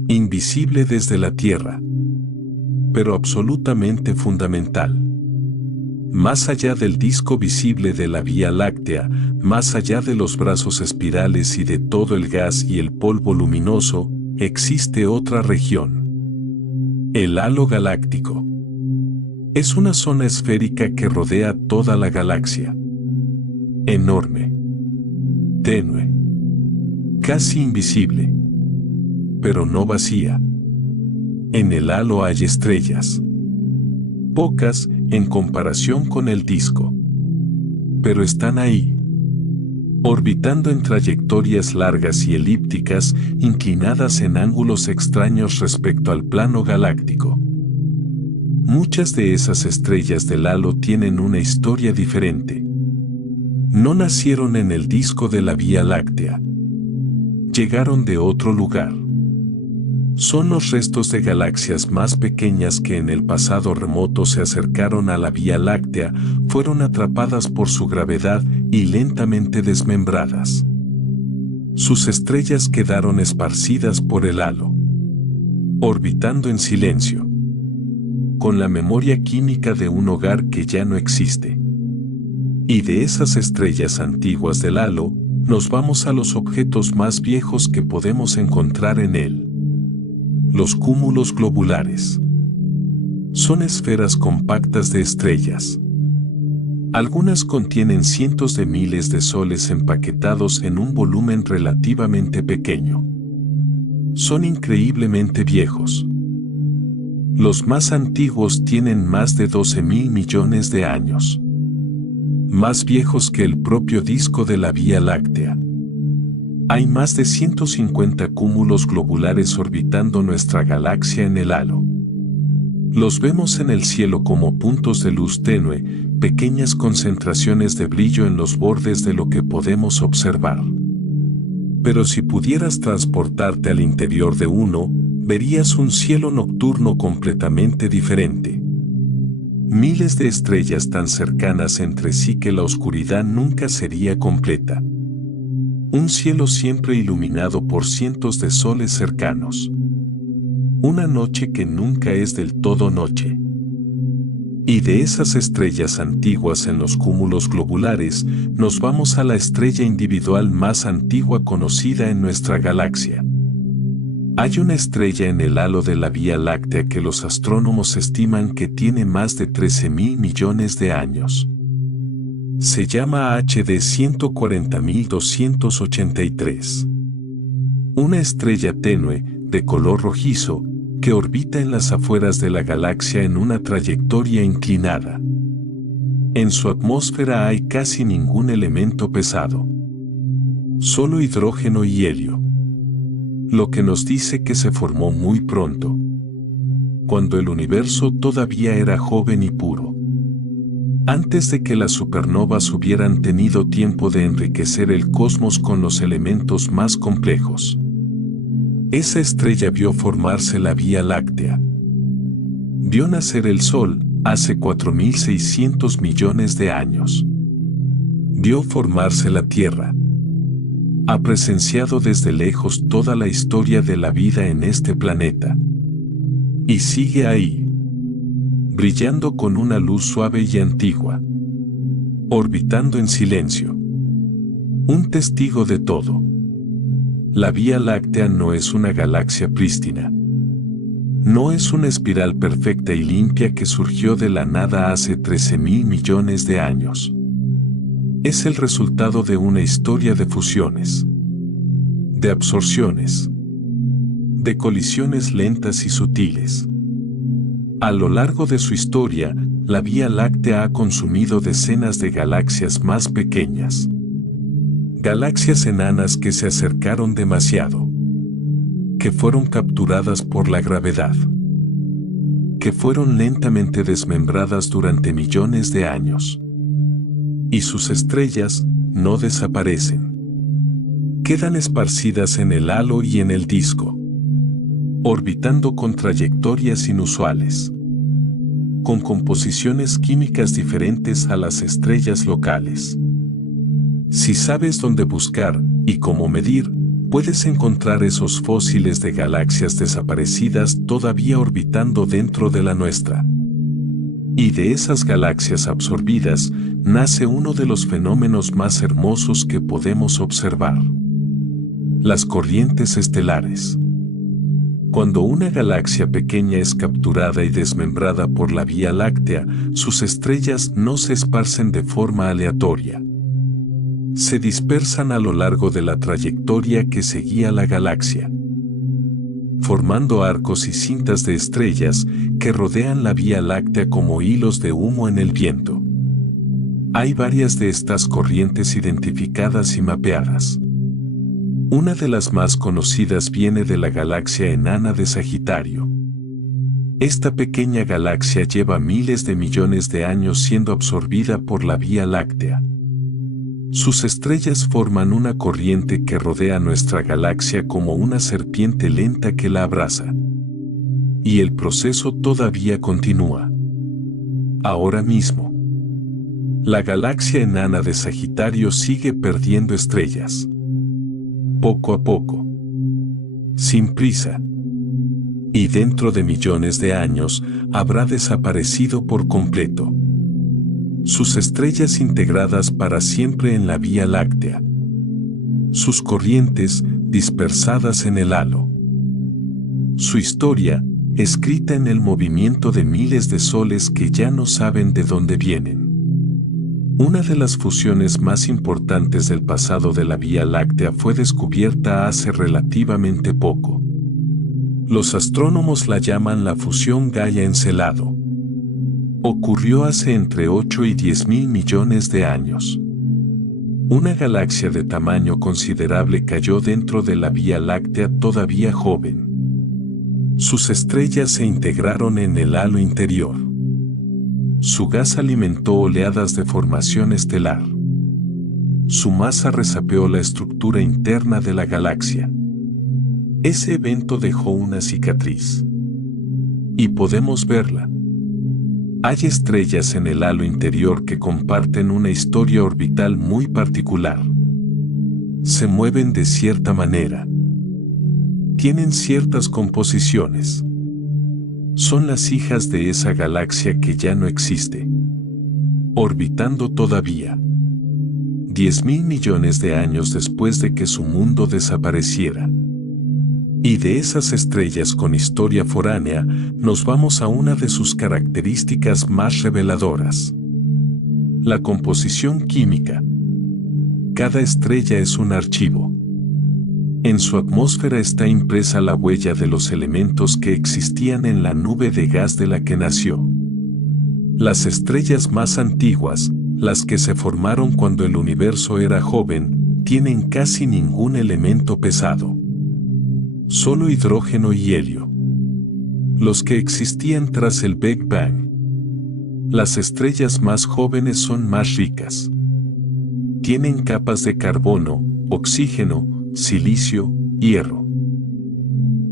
Invisible desde la Tierra. Pero absolutamente fundamental. Más allá del disco visible de la Vía Láctea, más allá de los brazos espirales y de todo el gas y el polvo luminoso, existe otra región. El halo galáctico. Es una zona esférica que rodea toda la galaxia. Enorme. Tenue. Casi invisible. Pero no vacía. En el halo hay estrellas. Pocas en comparación con el disco. Pero están ahí. Orbitando en trayectorias largas y elípticas, inclinadas en ángulos extraños respecto al plano galáctico. Muchas de esas estrellas del halo tienen una historia diferente. No nacieron en el disco de la Vía Láctea. Llegaron de otro lugar. Son los restos de galaxias más pequeñas que en el pasado remoto se acercaron a la Vía Láctea, fueron atrapadas por su gravedad y lentamente desmembradas. Sus estrellas quedaron esparcidas por el halo, orbitando en silencio. con la memoria química de un hogar que ya no existe. Y de esas estrellas antiguas del halo, nos vamos a los objetos más viejos que podemos encontrar en él. Los cúmulos globulares. Son esferas compactas de estrellas. Algunas contienen cientos de miles de soles empaquetados en un volumen relativamente pequeño. Son increíblemente viejos. Los más antiguos tienen más de 12.000 millones de años. Más viejos que el propio disco de la Vía Láctea. Hay más de 150 cúmulos globulares orbitando nuestra galaxia en el halo. Los vemos en el cielo como puntos de luz tenue, pequeñas concentraciones de brillo en los bordes de lo que podemos observar. Pero si pudieras transportarte al interior de uno, verías un cielo nocturno completamente diferente. Miles de estrellas tan cercanas entre sí que la oscuridad nunca sería completa. Un cielo siempre iluminado por cientos de soles cercanos. Una noche que nunca es del todo noche. Y de esas estrellas antiguas en los cúmulos globulares, nos vamos a la estrella individual más antigua conocida en nuestra galaxia. Hay una estrella en el halo de la Vía Láctea que los astrónomos estiman que tiene más de 13.000 millones de años. Se llama HD 140.283. Una estrella tenue, de color rojizo, que orbita en las afueras de la galaxia en una trayectoria inclinada. En su atmósfera hay casi ningún elemento pesado. Solo hidrógeno y helio. Lo que nos dice que se formó muy pronto, cuando el universo todavía era joven y puro. Antes de que las supernovas hubieran tenido tiempo de enriquecer el cosmos con los elementos más complejos. Esa estrella vio formarse la Vía Láctea. Vio nacer el Sol hace 4.600 millones de años. Vio formarse la Tierra. Ha presenciado desde lejos toda la historia de la vida en este planeta. Y sigue ahí, brillando con una luz suave y antigua, orbitando en silencio. Un testigo de todo. La Vía Láctea no es una galaxia prístina. No es una espiral perfecta y limpia que surgió de la nada hace 13.000 millones de años. Es el resultado de una historia de fusiones, de absorciones, de colisiones lentas y sutiles. A lo largo de su historia, la Vía Láctea ha consumido decenas de galaxias más pequeñas. Galaxias enanas que se acercaron demasiado, que fueron capturadas por la gravedad, que fueron lentamente desmembradas durante millones de años. Y sus estrellas no desaparecen. Quedan esparcidas en el halo y en el disco, orbitando con trayectorias inusuales, con composiciones químicas diferentes a las estrellas locales. Si sabes dónde buscar y cómo medir, puedes encontrar esos fósiles de galaxias desaparecidas todavía orbitando dentro de la nuestra. Y de esas galaxias absorbidas, nace uno de los fenómenos más hermosos que podemos observar. Las corrientes estelares. Cuando una galaxia pequeña es capturada y desmembrada por la Vía Láctea, sus estrellas no se esparcen de forma aleatoria. Se dispersan a lo largo de la trayectoria que seguía la galaxia, formando arcos y cintas de estrellas que rodean la Vía Láctea como hilos de humo en el viento. Hay varias de estas corrientes identificadas y mapeadas. Una de las más conocidas viene de la galaxia enana de Sagitario. Esta pequeña galaxia lleva miles de millones de años siendo absorbida por la Vía Láctea. Sus estrellas forman una corriente que rodea nuestra galaxia como una serpiente lenta que la abraza. Y el proceso todavía continúa. Ahora mismo, la galaxia enana de Sagitario sigue perdiendo estrellas. Poco a poco. Sin prisa. Y dentro de millones de años, habrá desaparecido por completo. Sus estrellas integradas para siempre en la Vía Láctea. Sus corrientes dispersadas en el halo. Su historia, escrita en el movimiento de miles de soles que ya no saben de dónde vienen. Una de las fusiones más importantes del pasado de la Vía Láctea fue descubierta hace relativamente poco. Los astrónomos la llaman la fusión Gaia-Encelado. Ocurrió hace entre 8 y 10 mil millones de años. Una galaxia de tamaño considerable cayó dentro de la Vía Láctea todavía joven. Sus estrellas se integraron en el halo interior. Su gas alimentó oleadas de formación estelar. Su masa resapeó la estructura interna de la galaxia. Ese evento dejó una cicatriz. Y podemos verla. Hay estrellas en el halo interior que comparten una historia orbital muy particular. Se mueven de cierta manera. Tienen ciertas composiciones. Son las hijas de esa galaxia que ya no existe. Orbitando todavía. 10 mil millones de años después de que su mundo desapareciera. Y de esas estrellas con historia foránea, nos vamos a una de sus características más reveladoras. La composición química. Cada estrella es un archivo. En su atmósfera está impresa la huella de los elementos que existían en la nube de gas de la que nació. Las estrellas más antiguas, las que se formaron cuando el universo era joven, tienen casi ningún elemento pesado. Solo hidrógeno y helio. Los que existían tras el Big Bang. Las estrellas más jóvenes son más ricas. Tienen capas de carbono, oxígeno, silicio, hierro.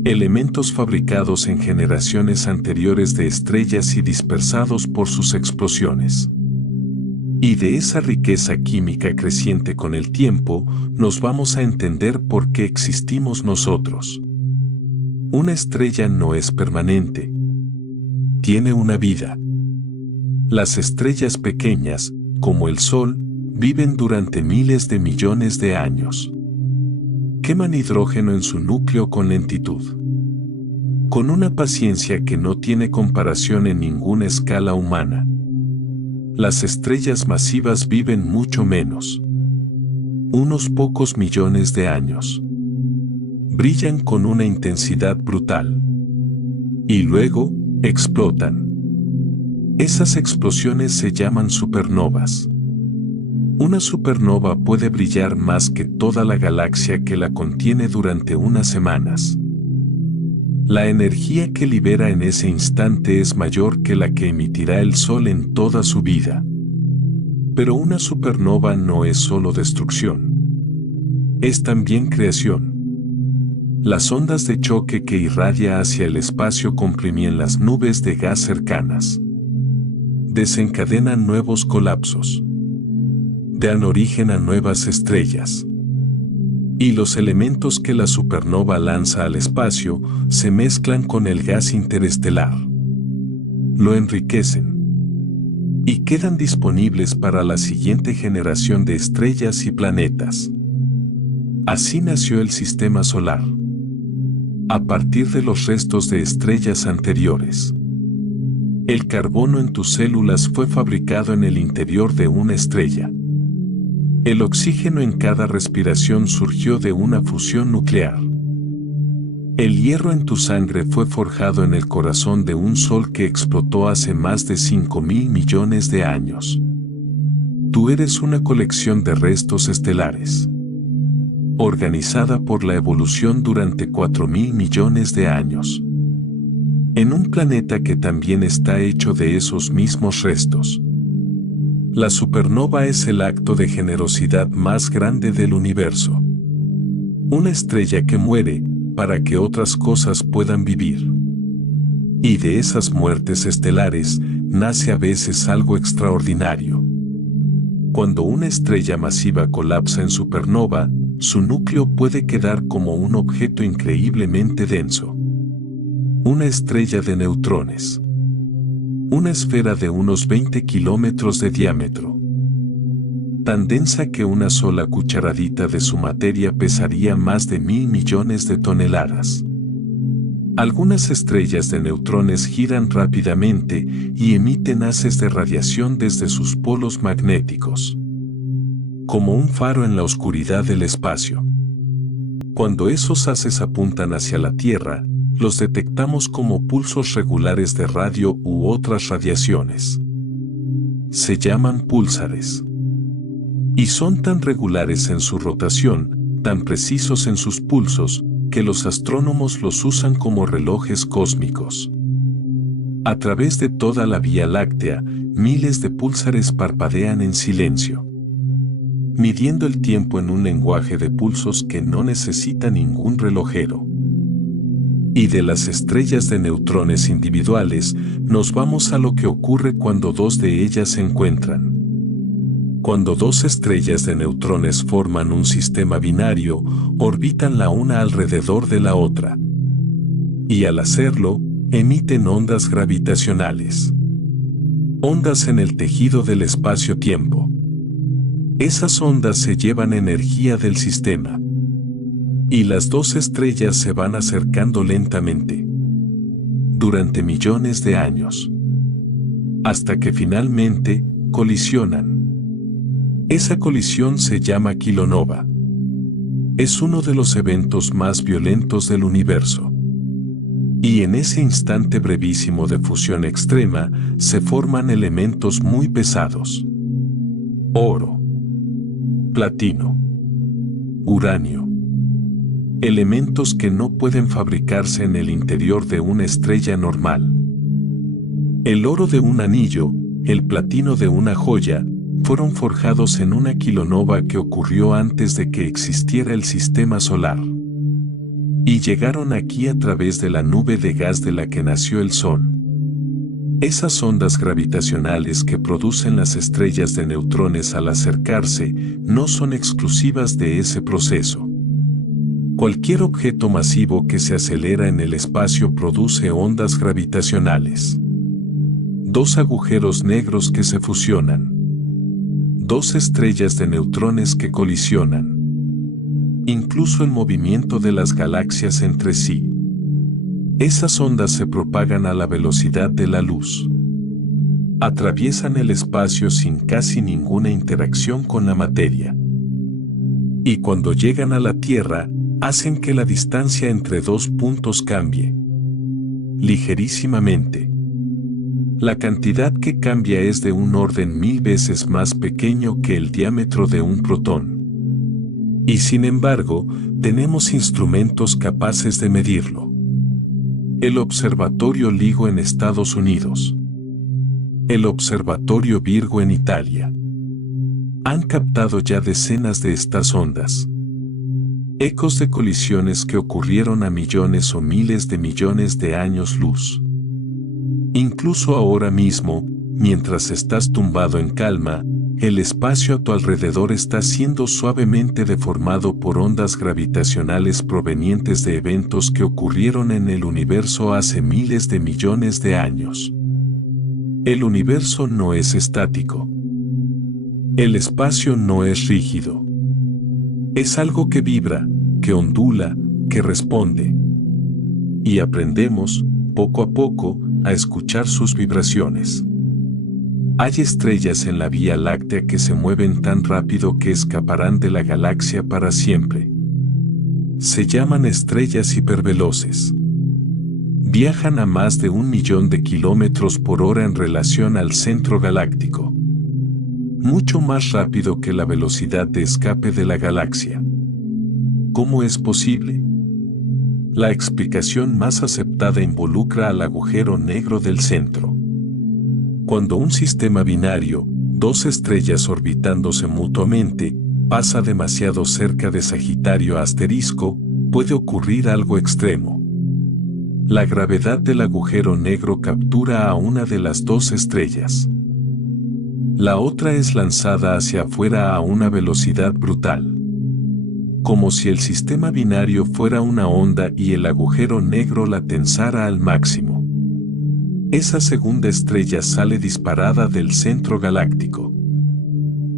Elementos fabricados en generaciones anteriores de estrellas y dispersados por sus explosiones. Y de esa riqueza química creciente con el tiempo, nos vamos a entender por qué existimos nosotros. Una estrella no es permanente. Tiene una vida. Las estrellas pequeñas, como el Sol, viven durante miles de millones de años. Queman hidrógeno en su núcleo con lentitud. Con una paciencia que no tiene comparación en ninguna escala humana. Las estrellas masivas viven mucho menos. Unos pocos millones de años. Brillan con una intensidad brutal. Y luego, explotan. Esas explosiones se llaman supernovas. Una supernova puede brillar más que toda la galaxia que la contiene durante unas semanas. La energía que libera en ese instante es mayor que la que emitirá el Sol en toda su vida. Pero una supernova no es solo destrucción. Es también creación. Las ondas de choque que irradia hacia el espacio comprimían las nubes de gas cercanas. Desencadenan nuevos colapsos. Dan origen a nuevas estrellas. Y los elementos que la supernova lanza al espacio se mezclan con el gas interestelar. Lo enriquecen. Y quedan disponibles para la siguiente generación de estrellas y planetas. Así nació el sistema solar. A partir de los restos de estrellas anteriores. El carbono en tus células fue fabricado en el interior de una estrella. El oxígeno en cada respiración surgió de una fusión nuclear. El hierro en tu sangre fue forjado en el corazón de un sol que explotó hace más de 5.000 millones de años. Tú eres una colección de restos estelares. Organizada por la evolución durante 4.000 millones de años. En un planeta que también está hecho de esos mismos restos. La supernova es el acto de generosidad más grande del universo. Una estrella que muere para que otras cosas puedan vivir. Y de esas muertes estelares nace a veces algo extraordinario. Cuando una estrella masiva colapsa en supernova, su núcleo puede quedar como un objeto increíblemente denso. Una estrella de neutrones. Una esfera de unos 20 kilómetros de diámetro. Tan densa que una sola cucharadita de su materia pesaría más de 1.000 millones de toneladas. Algunas estrellas de neutrones giran rápidamente y emiten haces de radiación desde sus polos magnéticos, como un faro en la oscuridad del espacio. Cuando esos haces apuntan hacia la Tierra, los detectamos como pulsos regulares de radio u otras radiaciones. Se llaman púlsares. Y son tan regulares en su rotación, tan precisos en sus pulsos, que los astrónomos los usan como relojes cósmicos. A través de toda la Vía Láctea, miles de púlsares parpadean en silencio, midiendo el tiempo en un lenguaje de pulsos que no necesita ningún relojero. Y de las estrellas de neutrones individuales, nos vamos a lo que ocurre cuando dos de ellas se encuentran. Cuando dos estrellas de neutrones forman un sistema binario, orbitan la una alrededor de la otra. Y al hacerlo, emiten ondas gravitacionales. Ondas en el tejido del espacio-tiempo. Esas ondas se llevan energía del sistema. Y las dos estrellas se van acercando lentamente, durante millones de años, hasta que finalmente colisionan. Esa colisión se llama kilonova. Es uno de los eventos más violentos del universo. Y en ese instante brevísimo de fusión extrema, se forman elementos muy pesados. Oro, platino, uranio. Elementos que no pueden fabricarse en el interior de una estrella normal. El oro de un anillo, el platino de una joya, fueron forjados en una kilonova que ocurrió antes de que existiera el sistema solar. Y llegaron aquí a través de la nube de gas de la que nació el Sol. Esas ondas gravitacionales que producen las estrellas de neutrones al acercarse no son exclusivas de ese proceso. Cualquier objeto masivo que se acelera en el espacio produce ondas gravitacionales. Dos agujeros negros que se fusionan. Dos estrellas de neutrones que colisionan. Incluso el movimiento de las galaxias entre sí. Esas ondas se propagan a la velocidad de la luz. Atraviesan el espacio sin casi ninguna interacción con la materia. Y cuando llegan a la Tierra, hacen que la distancia entre dos puntos cambie ligerísimamente. La cantidad que cambia es de un orden 1000 veces más pequeño que el diámetro de un protón. Y sin embargo, tenemos instrumentos capaces de medirlo. El Observatorio LIGO en Estados Unidos. El Observatorio Virgo en Italia. Han captado ya decenas de estas ondas. Ecos de colisiones que ocurrieron a millones o miles de millones de años luz. Incluso ahora mismo, mientras estás tumbado en calma, el espacio a tu alrededor está siendo suavemente deformado por ondas gravitacionales provenientes de eventos que ocurrieron en el universo hace miles de millones de años. El universo no es estático. El espacio no es rígido. Es algo que vibra, que ondula, que responde. Y aprendemos, poco a poco, a escuchar sus vibraciones. Hay estrellas en la Vía Láctea que se mueven tan rápido que escaparán de la galaxia para siempre. Se llaman estrellas hiperveloces. Viajan a más de 1 millón de kilómetros por hora en relación al centro galáctico. Mucho más rápido que la velocidad de escape de la galaxia. ¿Cómo es posible? La explicación más aceptada involucra al agujero negro del centro. Cuando un sistema binario, dos estrellas orbitándose mutuamente, pasa demasiado cerca de Sagitario asterisco, puede ocurrir algo extremo. La gravedad del agujero negro captura a una de las dos estrellas. La otra es lanzada hacia afuera a una velocidad brutal. como si el sistema binario fuera una onda y el agujero negro la tensara al máximo. Esa segunda estrella sale disparada del centro galáctico.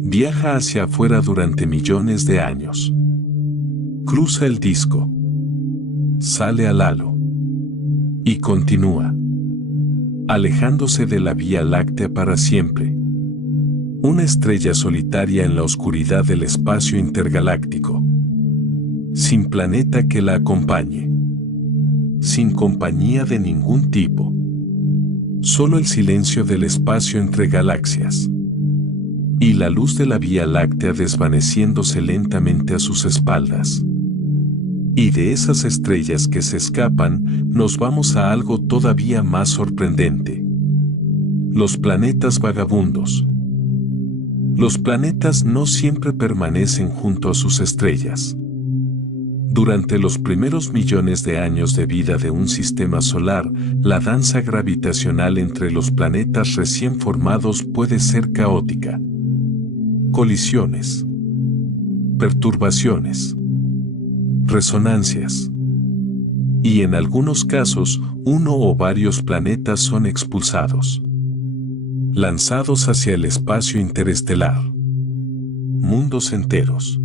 Viaja hacia afuera durante millones de años. Cruza el disco. Sale al halo. Y continúa, alejándose de la Vía Láctea para siempre. Una estrella solitaria en la oscuridad del espacio intergaláctico. Sin planeta que la acompañe. Sin compañía de ningún tipo. Solo el silencio del espacio entre galaxias. Y la luz de la Vía Láctea desvaneciéndose lentamente a sus espaldas. Y de esas estrellas que se escapan, nos vamos a algo todavía más sorprendente. Los planetas vagabundos. Los planetas no siempre permanecen junto a sus estrellas. Durante los primeros millones de años de vida de un sistema solar, la danza gravitacional entre los planetas recién formados puede ser caótica. Colisiones. Perturbaciones. Resonancias. Y en algunos casos, uno o varios planetas son expulsados. Lanzados hacia el espacio interestelar. Mundos enteros.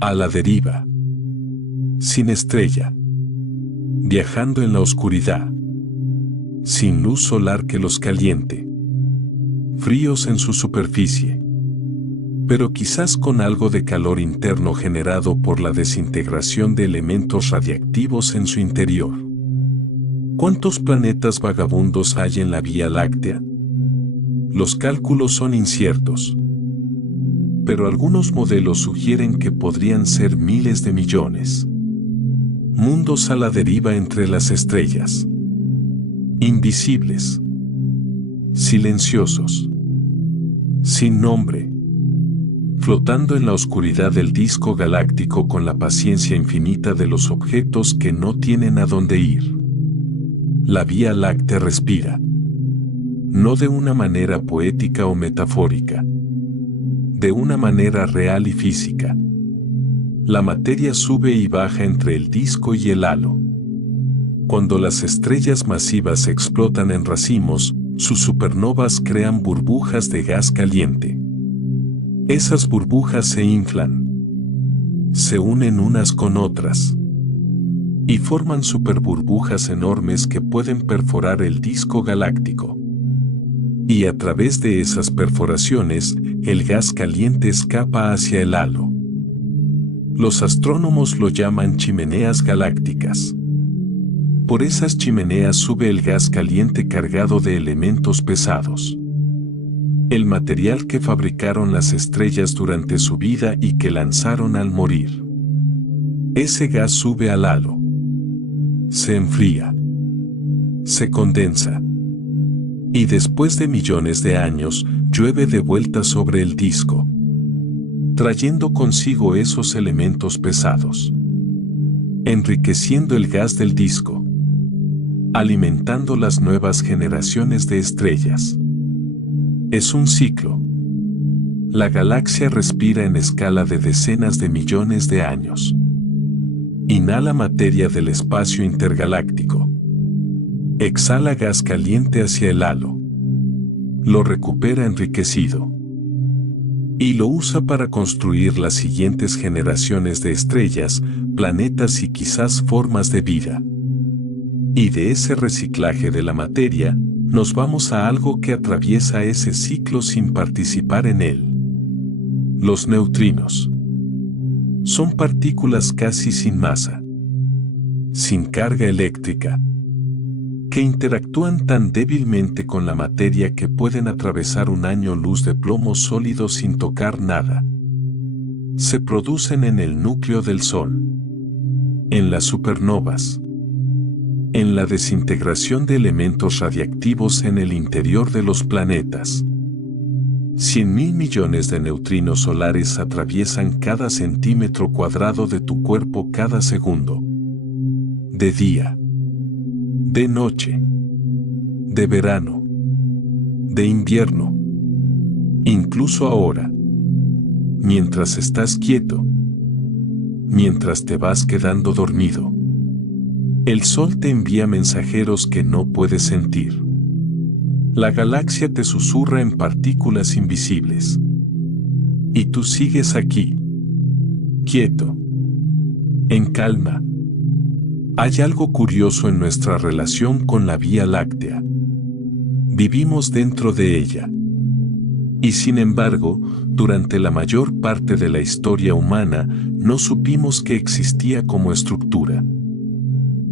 A la deriva. Sin estrella. Viajando en la oscuridad. Sin luz solar que los caliente. Fríos en su superficie. Pero quizás con algo de calor interno generado por la desintegración de elementos radiactivos en su interior. ¿Cuántos planetas vagabundos hay en la Vía Láctea? Los cálculos son inciertos. Pero algunos modelos sugieren que podrían ser miles de millones. Mundos a la deriva entre las estrellas. Invisibles. Silenciosos. Sin nombre. Flotando en la oscuridad del disco galáctico con la paciencia infinita de los objetos que no tienen a dónde ir. La Vía Láctea respira. No de una manera poética o metafórica. De una manera real y física. La materia sube y baja entre el disco y el halo. Cuando las estrellas masivas explotan en racimos, sus supernovas crean burbujas de gas caliente. Esas burbujas se inflan. Se unen unas con otras. Y forman superburbujas enormes que pueden perforar el disco galáctico. Y a través de esas perforaciones, el gas caliente escapa hacia el halo. Los astrónomos lo llaman chimeneas galácticas. Por esas chimeneas sube el gas caliente cargado de elementos pesados. El material que fabricaron las estrellas durante su vida y que lanzaron al morir. Ese gas sube al halo. Se enfría. Se condensa. Y después de millones de años, llueve de vuelta sobre el disco. Trayendo consigo esos elementos pesados. Enriqueciendo el gas del disco. Alimentando las nuevas generaciones de estrellas. Es un ciclo. La galaxia respira en escala de decenas de millones de años. Inhala materia del espacio intergaláctico. Exhala gas caliente hacia el halo. Lo recupera enriquecido. Y lo usa para construir las siguientes generaciones de estrellas, planetas y quizás formas de vida. Y de ese reciclaje de la materia, nos vamos a algo que atraviesa ese ciclo sin participar en él. Los neutrinos. Son partículas casi sin masa. Sin carga eléctrica. Que interactúan tan débilmente con la materia que pueden atravesar un año luz de plomo sólido sin tocar nada. Se producen en el núcleo del Sol. En las supernovas. En la desintegración de elementos radiactivos en el interior de los planetas. 100.000 millones de neutrinos solares atraviesan cada centímetro cuadrado de tu cuerpo cada segundo. De día. De noche. De verano. De invierno. Incluso ahora. Mientras estás quieto. mientras te vas quedando dormido. El Sol te envía mensajeros que no puedes sentir. La galaxia te susurra en partículas invisibles. Y tú sigues aquí, quieto, en calma. Hay algo curioso en nuestra relación con la Vía Láctea. Vivimos dentro de ella. Y sin embargo, durante la mayor parte de la historia humana, no supimos que existía como estructura.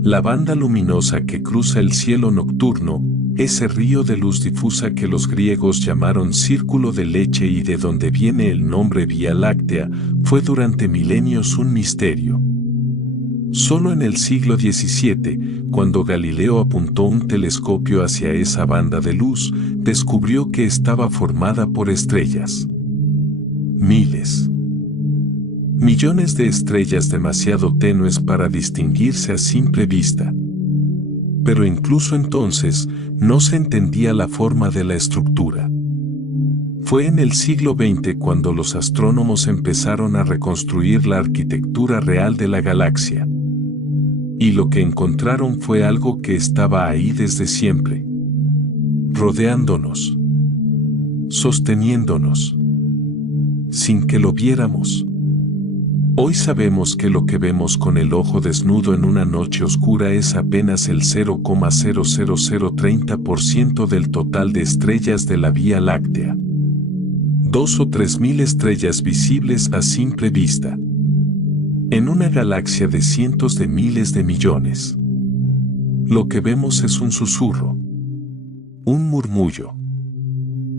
La banda luminosa que cruza el cielo nocturno, ese río de luz difusa que los griegos llamaron círculo de leche y de donde viene el nombre Vía Láctea, fue durante milenios un misterio. Solo en el siglo XVII, cuando Galileo apuntó un telescopio hacia esa banda de luz, descubrió que estaba formada por estrellas. Miles. Millones de estrellas demasiado tenues para distinguirse a simple vista. Pero incluso entonces, no se entendía la forma de la estructura. Fue en el siglo XX cuando los astrónomos empezaron a reconstruir la arquitectura real de la galaxia. Y lo que encontraron fue algo que estaba ahí desde siempre. Rodeándonos. Sosteniéndonos. Sin que lo viéramos. Hoy sabemos que lo que vemos con el ojo desnudo en una noche oscura es apenas el 0,00030% del total de estrellas de la Vía Láctea. 2 o 3 mil estrellas visibles a simple vista. En una galaxia de cientos de miles de millones. Lo que vemos es un susurro. Un murmullo.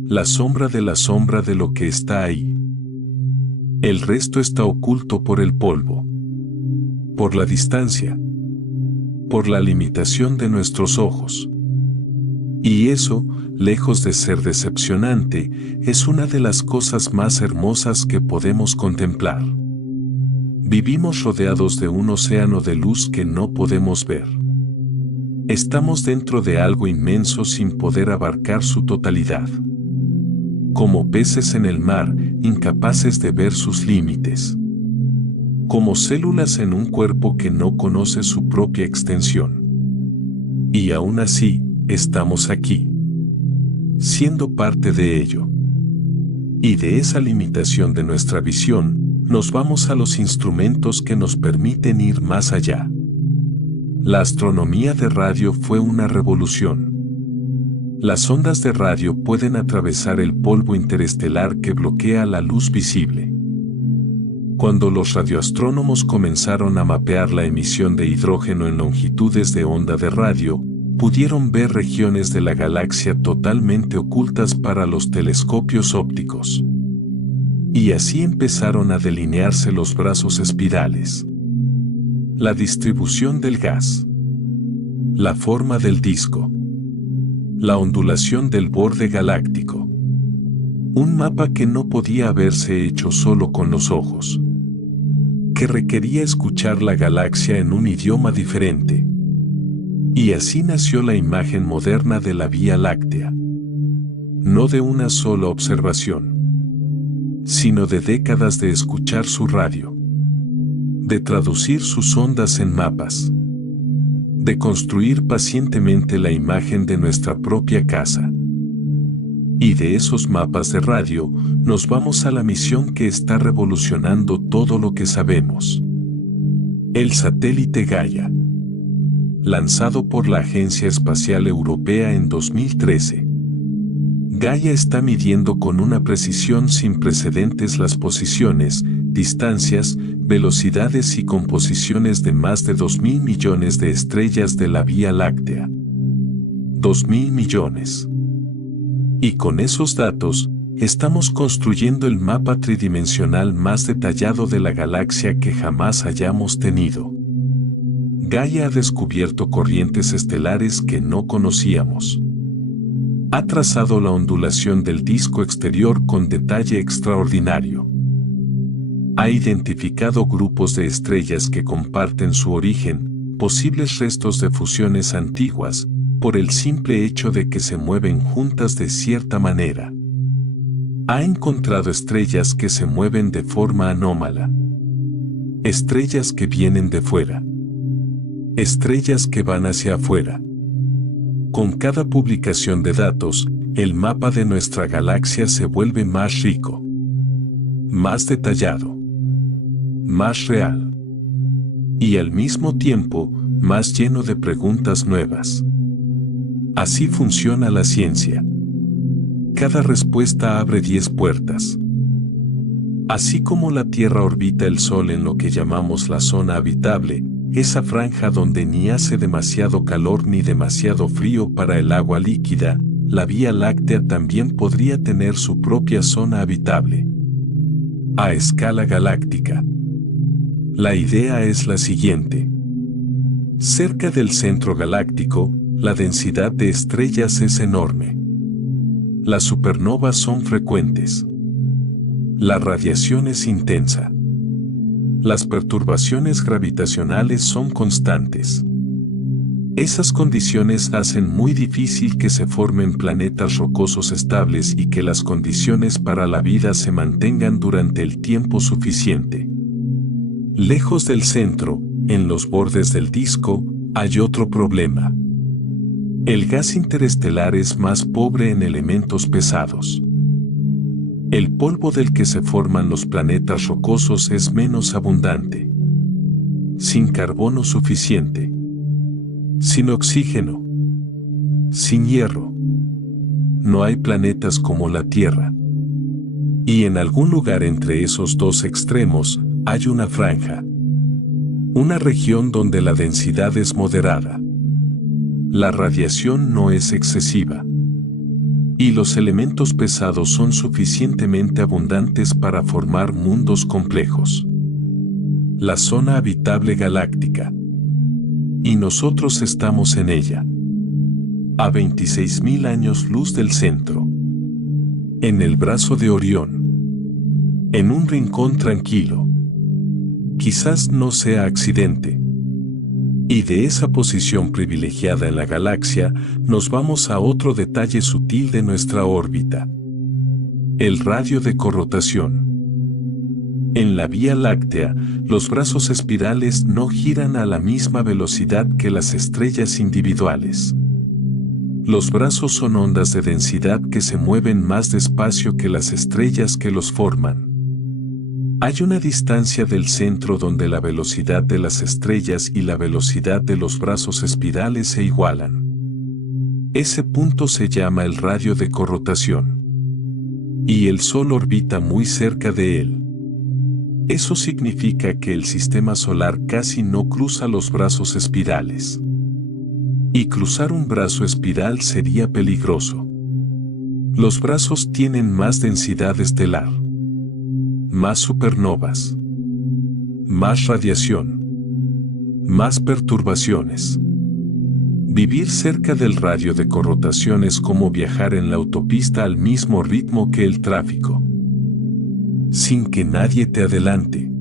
La sombra de lo que está ahí. El resto está oculto por el polvo. Por la distancia. Por la limitación de nuestros ojos. Y eso, lejos de ser decepcionante, es una de las cosas más hermosas que podemos contemplar. Vivimos rodeados de un océano de luz que no podemos ver. Estamos dentro de algo inmenso sin poder abarcar su totalidad. Como peces en el mar, incapaces de ver sus límites. Como células en un cuerpo que no conoce su propia extensión. Y aún así, estamos aquí. Siendo parte de ello. Y de esa limitación de nuestra visión, nos vamos a los instrumentos que nos permiten ir más allá. La astronomía de radio fue una revolución. Las ondas de radio pueden atravesar el polvo interestelar que bloquea la luz visible. Cuando los radioastrónomos comenzaron a mapear la emisión de hidrógeno en longitudes de onda de radio, pudieron ver regiones de la galaxia totalmente ocultas para los telescopios ópticos. Y así empezaron a delinearse los brazos espirales. La distribución del gas. La forma del disco. La ondulación del borde galáctico. Un mapa que no podía haberse hecho solo con los ojos. Que requería escuchar la galaxia en un idioma diferente. Y así nació la imagen moderna de la Vía Láctea. No de una sola observación, sino de décadas de escuchar su radio. De traducir sus ondas en mapas. De construir pacientemente la imagen de nuestra propia casa. Y de esos mapas de radio, nos vamos a la misión que está revolucionando todo lo que sabemos. El satélite Gaia. Lanzado por la Agencia Espacial Europea en 2013. Gaia está midiendo con una precisión sin precedentes las posiciones, distancias, velocidades y composiciones de más de 2.000 millones de estrellas de la Vía Láctea. 2.000 millones. Y con esos datos, estamos construyendo el mapa tridimensional más detallado de la galaxia que jamás hayamos tenido. Gaia ha descubierto corrientes estelares que no conocíamos. Ha trazado la ondulación del disco exterior con detalle extraordinario. Ha identificado grupos de estrellas que comparten su origen, posibles restos de fusiones antiguas, por el simple hecho de que se mueven juntas de cierta manera. Ha encontrado estrellas que se mueven de forma anómala. Estrellas que vienen de fuera. Estrellas que van hacia afuera. Con cada publicación de datos, el mapa de nuestra galaxia se vuelve más rico, más detallado, más real y al mismo tiempo más lleno de preguntas nuevas. Así funciona la ciencia. Cada respuesta abre 10 puertas. Así como la Tierra orbita el Sol en lo que llamamos la zona habitable, esa franja donde ni hace demasiado calor ni demasiado frío para el agua líquida, la Vía Láctea también podría tener su propia zona habitable. A escala galáctica. La idea es la siguiente. Cerca del centro galáctico, la densidad de estrellas es enorme. Las supernovas son frecuentes. La radiación es intensa. Las perturbaciones gravitacionales son constantes. Esas condiciones hacen muy difícil que se formen planetas rocosos estables y que las condiciones para la vida se mantengan durante el tiempo suficiente. Lejos del centro, en los bordes del disco, hay otro problema. El gas interestelar es más pobre en elementos pesados. El polvo del que se forman los planetas rocosos es menos abundante. Sin carbono suficiente. Sin oxígeno. Sin hierro. No hay planetas como la Tierra. Y en algún lugar entre esos dos extremos, hay una franja. Una región donde la densidad es moderada. La radiación no es excesiva. Y los elementos pesados son suficientemente abundantes para formar mundos complejos. La zona habitable galáctica. Y nosotros estamos en ella. A 26.000 años luz del centro. En el brazo de Orión. En un rincón tranquilo. Quizás no sea accidente. Y de esa posición privilegiada en la galaxia, nos vamos a otro detalle sutil de nuestra órbita. El radio de corrotación. En la Vía Láctea, los brazos espirales no giran a la misma velocidad que las estrellas individuales. Los brazos son ondas de densidad que se mueven más despacio que las estrellas que los forman. Hay una distancia del centro donde la velocidad de las estrellas y la velocidad de los brazos espirales se igualan. Ese punto se llama el radio de corrotación. Y el Sol orbita muy cerca de él. Eso significa que el sistema solar casi no cruza los brazos espirales. Y cruzar un brazo espiral sería peligroso. Los brazos tienen más densidad estelar. Más supernovas, más radiación, más perturbaciones. Vivir cerca del radio de corrotación es como viajar en la autopista al mismo ritmo que el tráfico. Sin que nadie te adelante.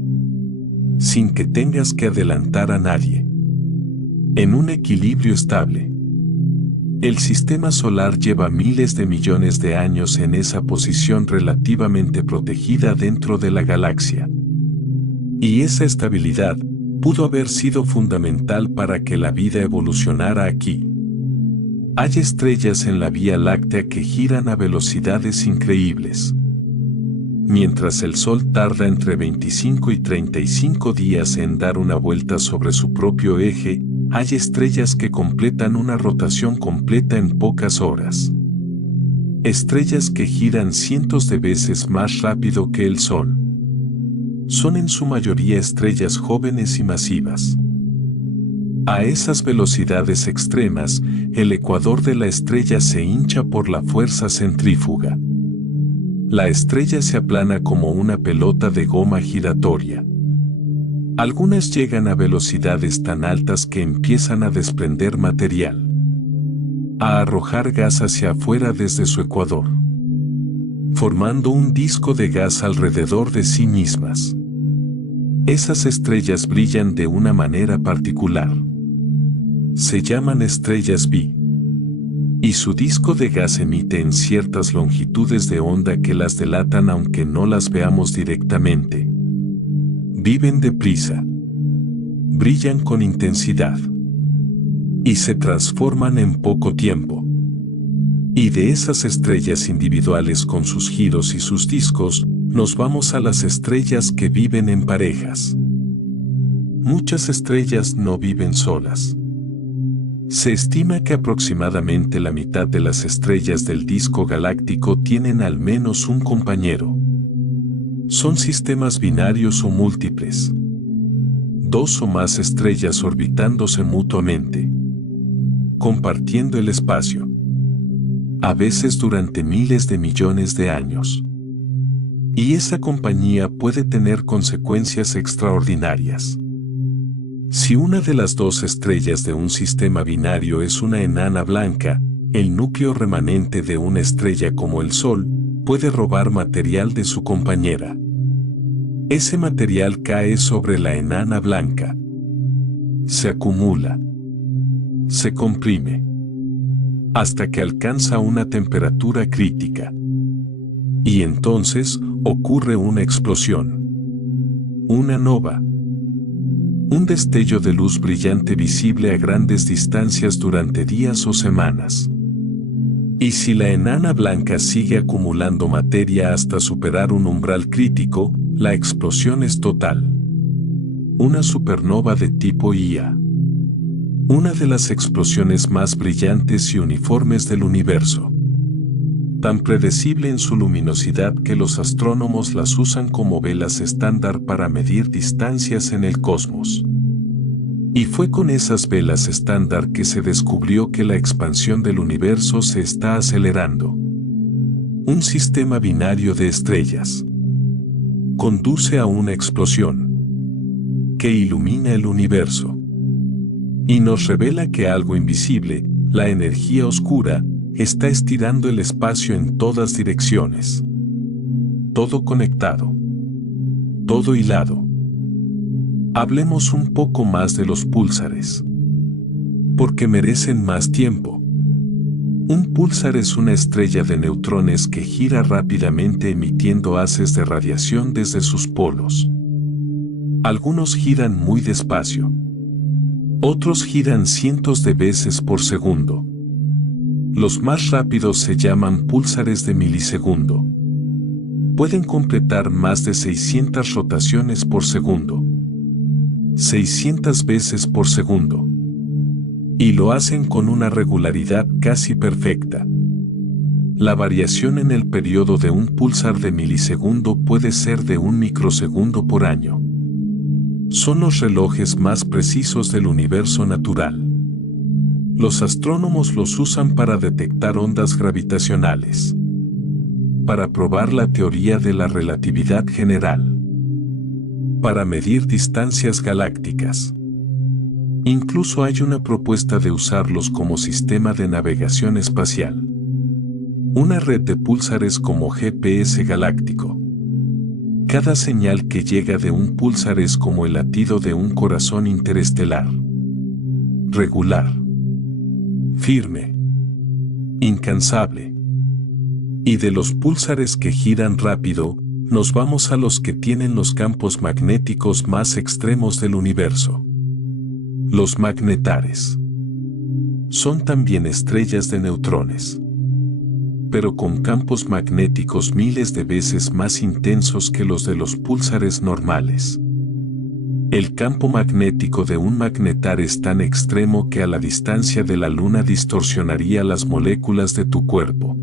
Sin que tengas que adelantar a nadie. En un equilibrio estable. El sistema solar lleva miles de millones de años en esa posición relativamente protegida dentro de la galaxia. Y esa estabilidad pudo haber sido fundamental para que la vida evolucionara aquí. Hay estrellas en la Vía Láctea que giran a velocidades increíbles. Mientras el Sol tarda entre 25 y 35 días en dar una vuelta sobre su propio eje, hay estrellas que completan una rotación completa en pocas horas. Estrellas que giran cientos de veces más rápido que el Sol. Son en su mayoría estrellas jóvenes y masivas. A esas velocidades extremas, el ecuador de la estrella se hincha por la fuerza centrífuga. La estrella se aplana como una pelota de goma giratoria. Algunas llegan a velocidades tan altas que empiezan a desprender material, a arrojar gas hacia afuera desde su ecuador, formando un disco de gas alrededor de sí mismas. Esas estrellas brillan de una manera particular. Se llaman estrellas B. Y su disco de gas emite en ciertas longitudes de onda que las delatan aunque no las veamos directamente. Viven deprisa, brillan con intensidad y se transforman en poco tiempo. Y de esas estrellas individuales con sus giros y sus discos, nos vamos a las estrellas que viven en parejas. Muchas estrellas no viven solas. Se estima que aproximadamente la mitad de las estrellas del disco galáctico tienen al menos un compañero. Son sistemas binarios o múltiples. Dos o más estrellas orbitándose mutuamente, compartiendo el espacio, a veces durante miles de millones de años. Y esa compañía puede tener consecuencias extraordinarias. Si una de las dos estrellas de un sistema binario es una enana blanca, el núcleo remanente de una estrella como el Sol puede robar material de su compañera. Ese material cae sobre la enana blanca. Se acumula. Se comprime. Hasta que alcanza una temperatura crítica. Y entonces ocurre una explosión. Una nova. Un destello de luz brillante visible a grandes distancias durante días o semanas. Y si la enana blanca sigue acumulando materia hasta superar un umbral crítico, la explosión es total. Una supernova de tipo Ia. Una de las explosiones más brillantes y uniformes del universo. Tan predecible en su luminosidad que los astrónomos las usan como velas estándar para medir distancias en el cosmos. Y fue con esas velas estándar que se descubrió que la expansión del universo se está acelerando. Un sistema binario de estrellas conduce a una explosión que ilumina el universo y nos revela que algo invisible, la energía oscura, está estirando el espacio en todas direcciones. Todo conectado. Todo hilado. Hablemos un poco más de los púlsares. Porque merecen más tiempo. Un púlsar es una estrella de neutrones que gira rápidamente emitiendo haces de radiación desde sus polos. Algunos giran muy despacio. Otros giran cientos de veces por segundo. Los más rápidos se llaman púlsares de milisegundo. Pueden completar más de 600 rotaciones por segundo. 600 veces por segundo. Y lo hacen con una regularidad casi perfecta. La variación en el periodo de un púlsar de milisegundo puede ser de 1 microsegundo por año. Son los relojes más precisos del universo natural. Los astrónomos los usan para detectar ondas gravitacionales, para probar la teoría de la relatividad general, para medir distancias galácticas. Incluso hay una propuesta de usarlos como sistema de navegación espacial. Una red de púlsares como GPS galáctico. Cada señal que llega de un púlsar es como el latido de un corazón interestelar. Regular. Firme. Incansable. Y de los púlsares que giran rápido, nos vamos a los que tienen los campos magnéticos más extremos del universo. Los magnetares. Son también estrellas de neutrones, pero con campos magnéticos miles de veces más intensos que los de los púlsares normales. El campo magnético de un magnetar es tan extremo que a la distancia de la Luna distorsionaría las moléculas de tu cuerpo.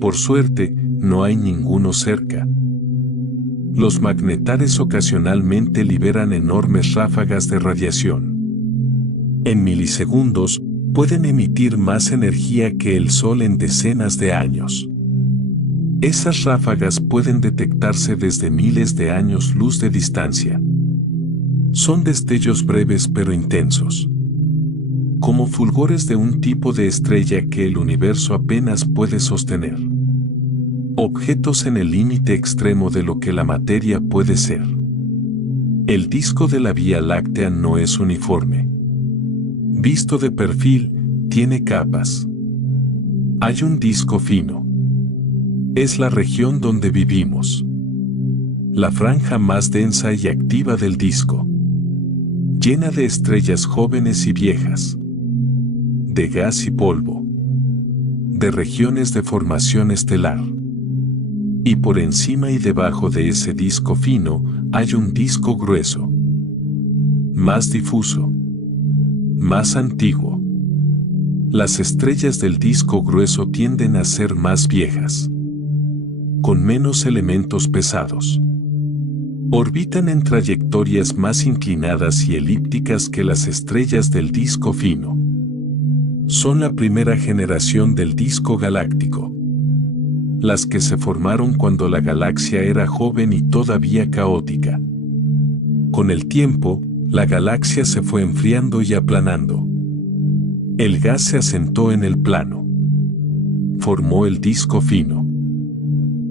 Por suerte, no hay ninguno cerca. Los magnetares ocasionalmente liberan enormes ráfagas de radiación. En milisegundos, pueden emitir más energía que el Sol en decenas de años. Esas ráfagas pueden detectarse desde miles de años luz de distancia. Son destellos breves pero intensos, como fulgores de un tipo de estrella que el universo apenas puede sostener. Objetos en el límite extremo de lo que la materia puede ser. El disco de la Vía Láctea no es uniforme. Visto de perfil, tiene capas. Hay un disco fino. Es la región donde vivimos. La franja más densa y activa del disco, llena de estrellas jóvenes y viejas, de gas y polvo, de regiones de formación estelar. Y por encima y debajo de ese disco fino hay un disco grueso, más difuso, más antiguo. Las estrellas del disco grueso tienden a ser más viejas, con menos elementos pesados. Orbitan en trayectorias más inclinadas y elípticas que las estrellas del disco fino. Son la primera generación del disco galáctico. Las que se formaron cuando la galaxia era joven y todavía caótica. Con el tiempo, la galaxia se fue enfriando y aplanando. El gas se asentó en el plano. Formó el disco fino.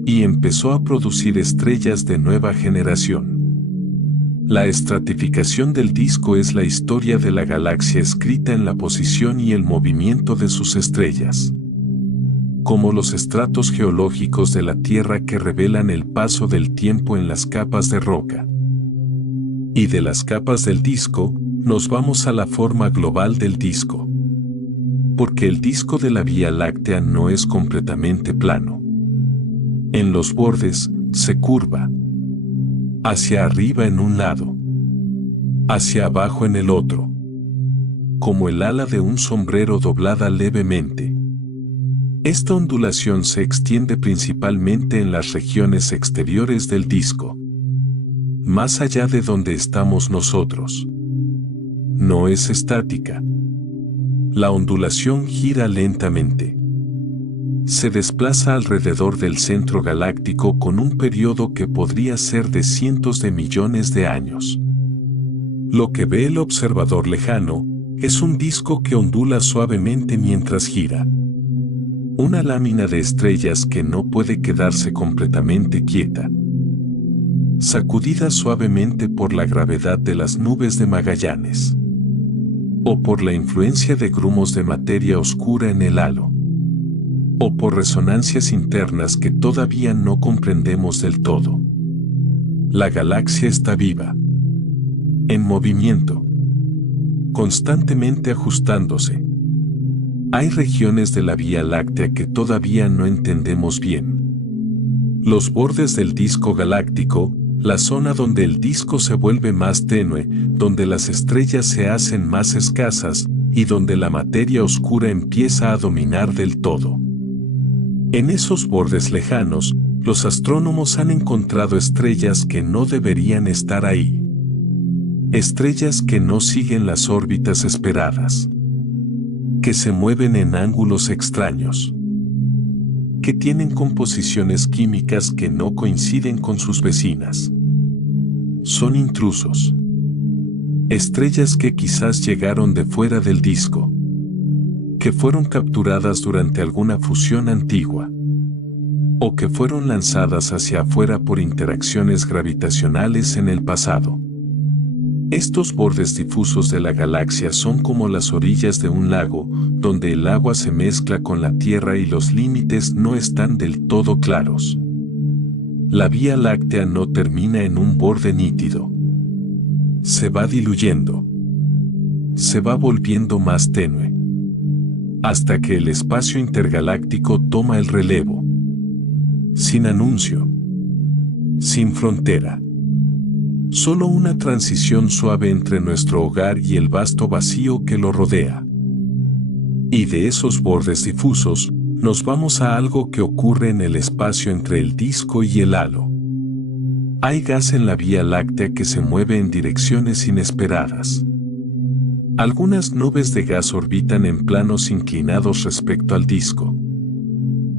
Y empezó a producir estrellas de nueva generación. La estratificación del disco es la historia de la galaxia escrita en la posición y el movimiento de sus estrellas. Como los estratos geológicos de la Tierra que revelan el paso del tiempo en las capas de roca. Y de las capas del disco, nos vamos a la forma global del disco. Porque el disco de la Vía Láctea no es completamente plano. En los bordes, se curva. Hacia arriba en un lado. Hacia abajo en el otro. Como el ala de un sombrero doblada levemente. Esta ondulación se extiende principalmente en las regiones exteriores del disco. Más allá de donde estamos nosotros. No es estática. La ondulación gira lentamente. Se desplaza alrededor del centro galáctico con un periodo que podría ser de cientos de millones de años. Lo que ve el observador lejano es un disco que ondula suavemente mientras gira. Una lámina de estrellas que no puede quedarse completamente quieta. Sacudida suavemente por la gravedad de las nubes de Magallanes. O por la influencia de grumos de materia oscura en el halo. O por resonancias internas que todavía no comprendemos del todo. La galaxia está viva. En movimiento. Constantemente ajustándose. Hay regiones de la Vía Láctea que todavía no entendemos bien. Los bordes del disco galáctico, la zona donde el disco se vuelve más tenue, donde las estrellas se hacen más escasas, y donde la materia oscura empieza a dominar del todo. En esos bordes lejanos, los astrónomos han encontrado estrellas que no deberían estar ahí. Estrellas que no siguen las órbitas esperadas. Que se mueven en ángulos extraños. Que tienen composiciones químicas que no coinciden con sus vecinas. Son intrusos. Estrellas que quizás llegaron de fuera del disco. Que fueron capturadas durante alguna fusión antigua. O que fueron lanzadas hacia afuera por interacciones gravitacionales en el pasado. Estos bordes difusos de la galaxia son como las orillas de un lago, donde el agua se mezcla con la Tierra y los límites no están del todo claros. La Vía Láctea no termina en un borde nítido. Se va diluyendo. Se va volviendo más tenue. Hasta que el espacio intergaláctico toma el relevo. Sin anuncio. Sin frontera. Solo una transición suave entre nuestro hogar y el vasto vacío que lo rodea. Y de esos bordes difusos, nos vamos a algo que ocurre en el espacio entre el disco y el halo. Hay gas en la Vía Láctea que se mueve en direcciones inesperadas. Algunas nubes de gas orbitan en planos inclinados respecto al disco,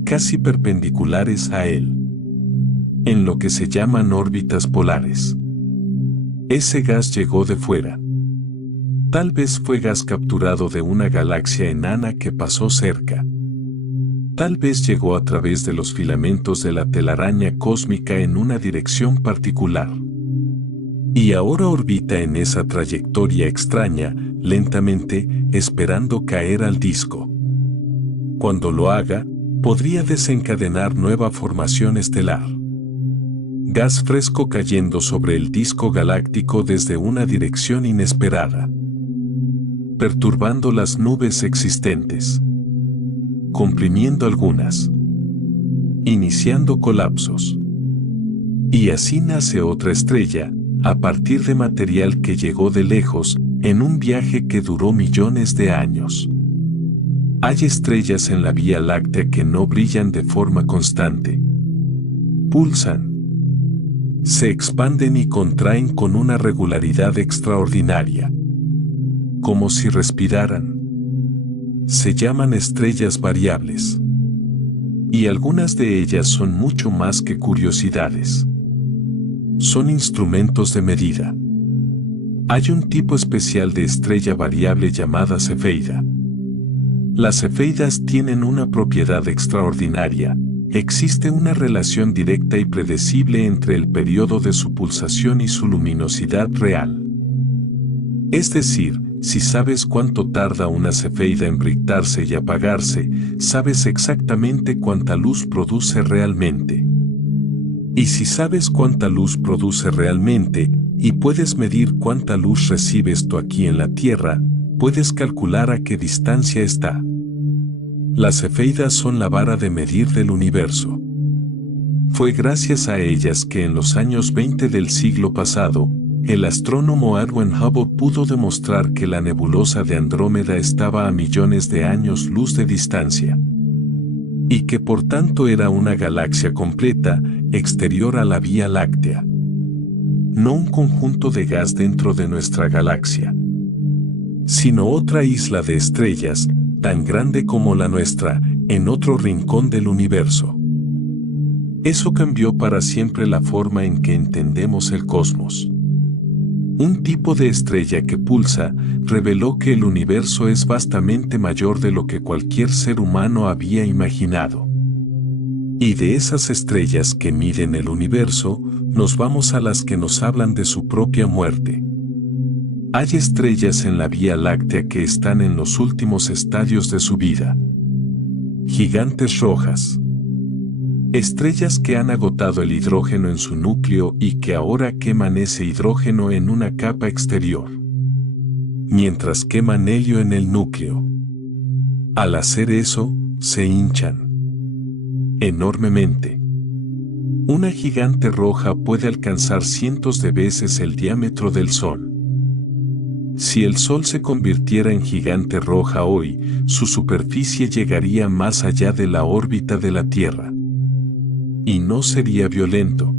casi perpendiculares a él, en lo que se llaman órbitas polares. Ese gas llegó de fuera. Tal vez fue gas capturado de una galaxia enana que pasó cerca. Tal vez llegó a través de los filamentos de la telaraña cósmica en una dirección particular. Y ahora orbita en esa trayectoria extraña, lentamente, esperando caer al disco. Cuando lo haga, podría desencadenar nueva formación estelar. Gas fresco cayendo sobre el disco galáctico desde una dirección inesperada, perturbando las nubes existentes, comprimiendo algunas, iniciando colapsos. Y así nace otra estrella, a partir de material que llegó de lejos, en un viaje que duró millones de años. Hay estrellas en la Vía Láctea que no brillan de forma constante. Pulsan, se expanden y contraen con una regularidad extraordinaria, como si respiraran. Se llaman estrellas variables. Y algunas de ellas son mucho más que curiosidades. Son instrumentos de medida. Hay un tipo especial de estrella variable llamada cefeida. Las cefeidas tienen una propiedad extraordinaria. Existe una relación directa y predecible entre el periodo de su pulsación y su luminosidad real. Es decir, si sabes cuánto tarda una cefeida en brillarse y apagarse, sabes exactamente cuánta luz produce realmente. Y si sabes cuánta luz produce realmente, y puedes medir cuánta luz recibes tú aquí en la Tierra, puedes calcular a qué distancia está. Las cefeidas son la vara de medir del universo. Fue gracias a ellas que en los años 20 del siglo pasado, el astrónomo Edwin Hubble pudo demostrar que la nebulosa de Andrómeda estaba a millones de años luz de distancia. Y que por tanto era una galaxia completa, exterior a la Vía Láctea. No un conjunto de gas dentro de nuestra galaxia, sino otra isla de estrellas, tan grande como la nuestra, en otro rincón del universo. Eso cambió para siempre la forma en que entendemos el cosmos. Un tipo de estrella que pulsa reveló que el universo es vastamente mayor de lo que cualquier ser humano había imaginado. Y de esas estrellas que miden el universo, nos vamos a las que nos hablan de su propia muerte. Hay estrellas en la Vía Láctea que están en los últimos estadios de su vida. Gigantes rojas. Estrellas que han agotado el hidrógeno en su núcleo y que ahora queman ese hidrógeno en una capa exterior, mientras queman helio en el núcleo. Al hacer eso, se hinchan enormemente. Una gigante roja puede alcanzar cientos de veces el diámetro del Sol. Si el Sol se convirtiera en gigante roja hoy, su superficie llegaría más allá de la órbita de la Tierra. Y no sería violento.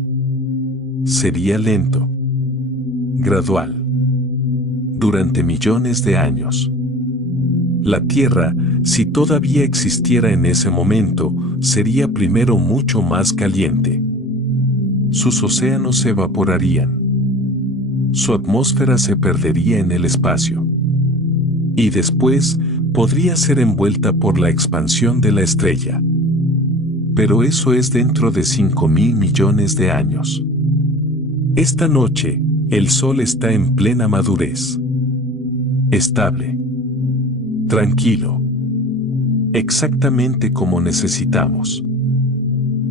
Sería lento. Gradual. Durante millones de años. La Tierra, si todavía existiera en ese momento, sería primero mucho más caliente. Sus océanos se evaporarían. Su atmósfera se perdería en el espacio. Y después, podría ser envuelta por la expansión de la estrella. Pero eso es dentro de 5.000 millones de años. Esta noche, el Sol está en plena madurez. Estable. Tranquilo. Exactamente como necesitamos.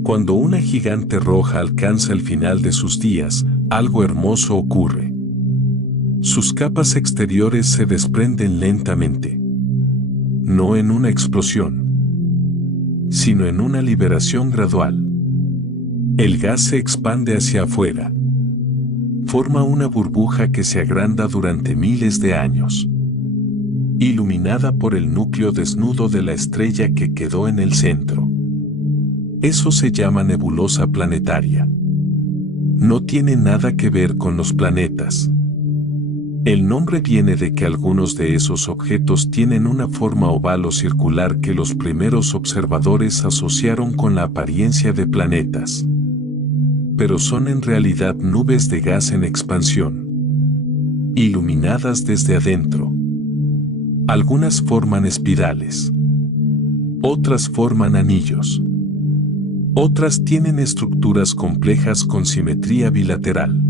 Cuando una gigante roja alcanza el final de sus días, algo hermoso ocurre. Sus capas exteriores se desprenden lentamente. No en una explosión, sino en una liberación gradual. El gas se expande hacia afuera. Forma una burbuja que se agranda durante miles de años, iluminada por el núcleo desnudo de la estrella que quedó en el centro. Eso se llama nebulosa planetaria. No tiene nada que ver con los planetas. El nombre viene de que algunos de esos objetos tienen una forma oval o circular que los primeros observadores asociaron con la apariencia de planetas. Pero son en realidad nubes de gas en expansión, iluminadas desde adentro. Algunas forman espirales. Otras forman anillos. Otras tienen estructuras complejas con simetría bilateral,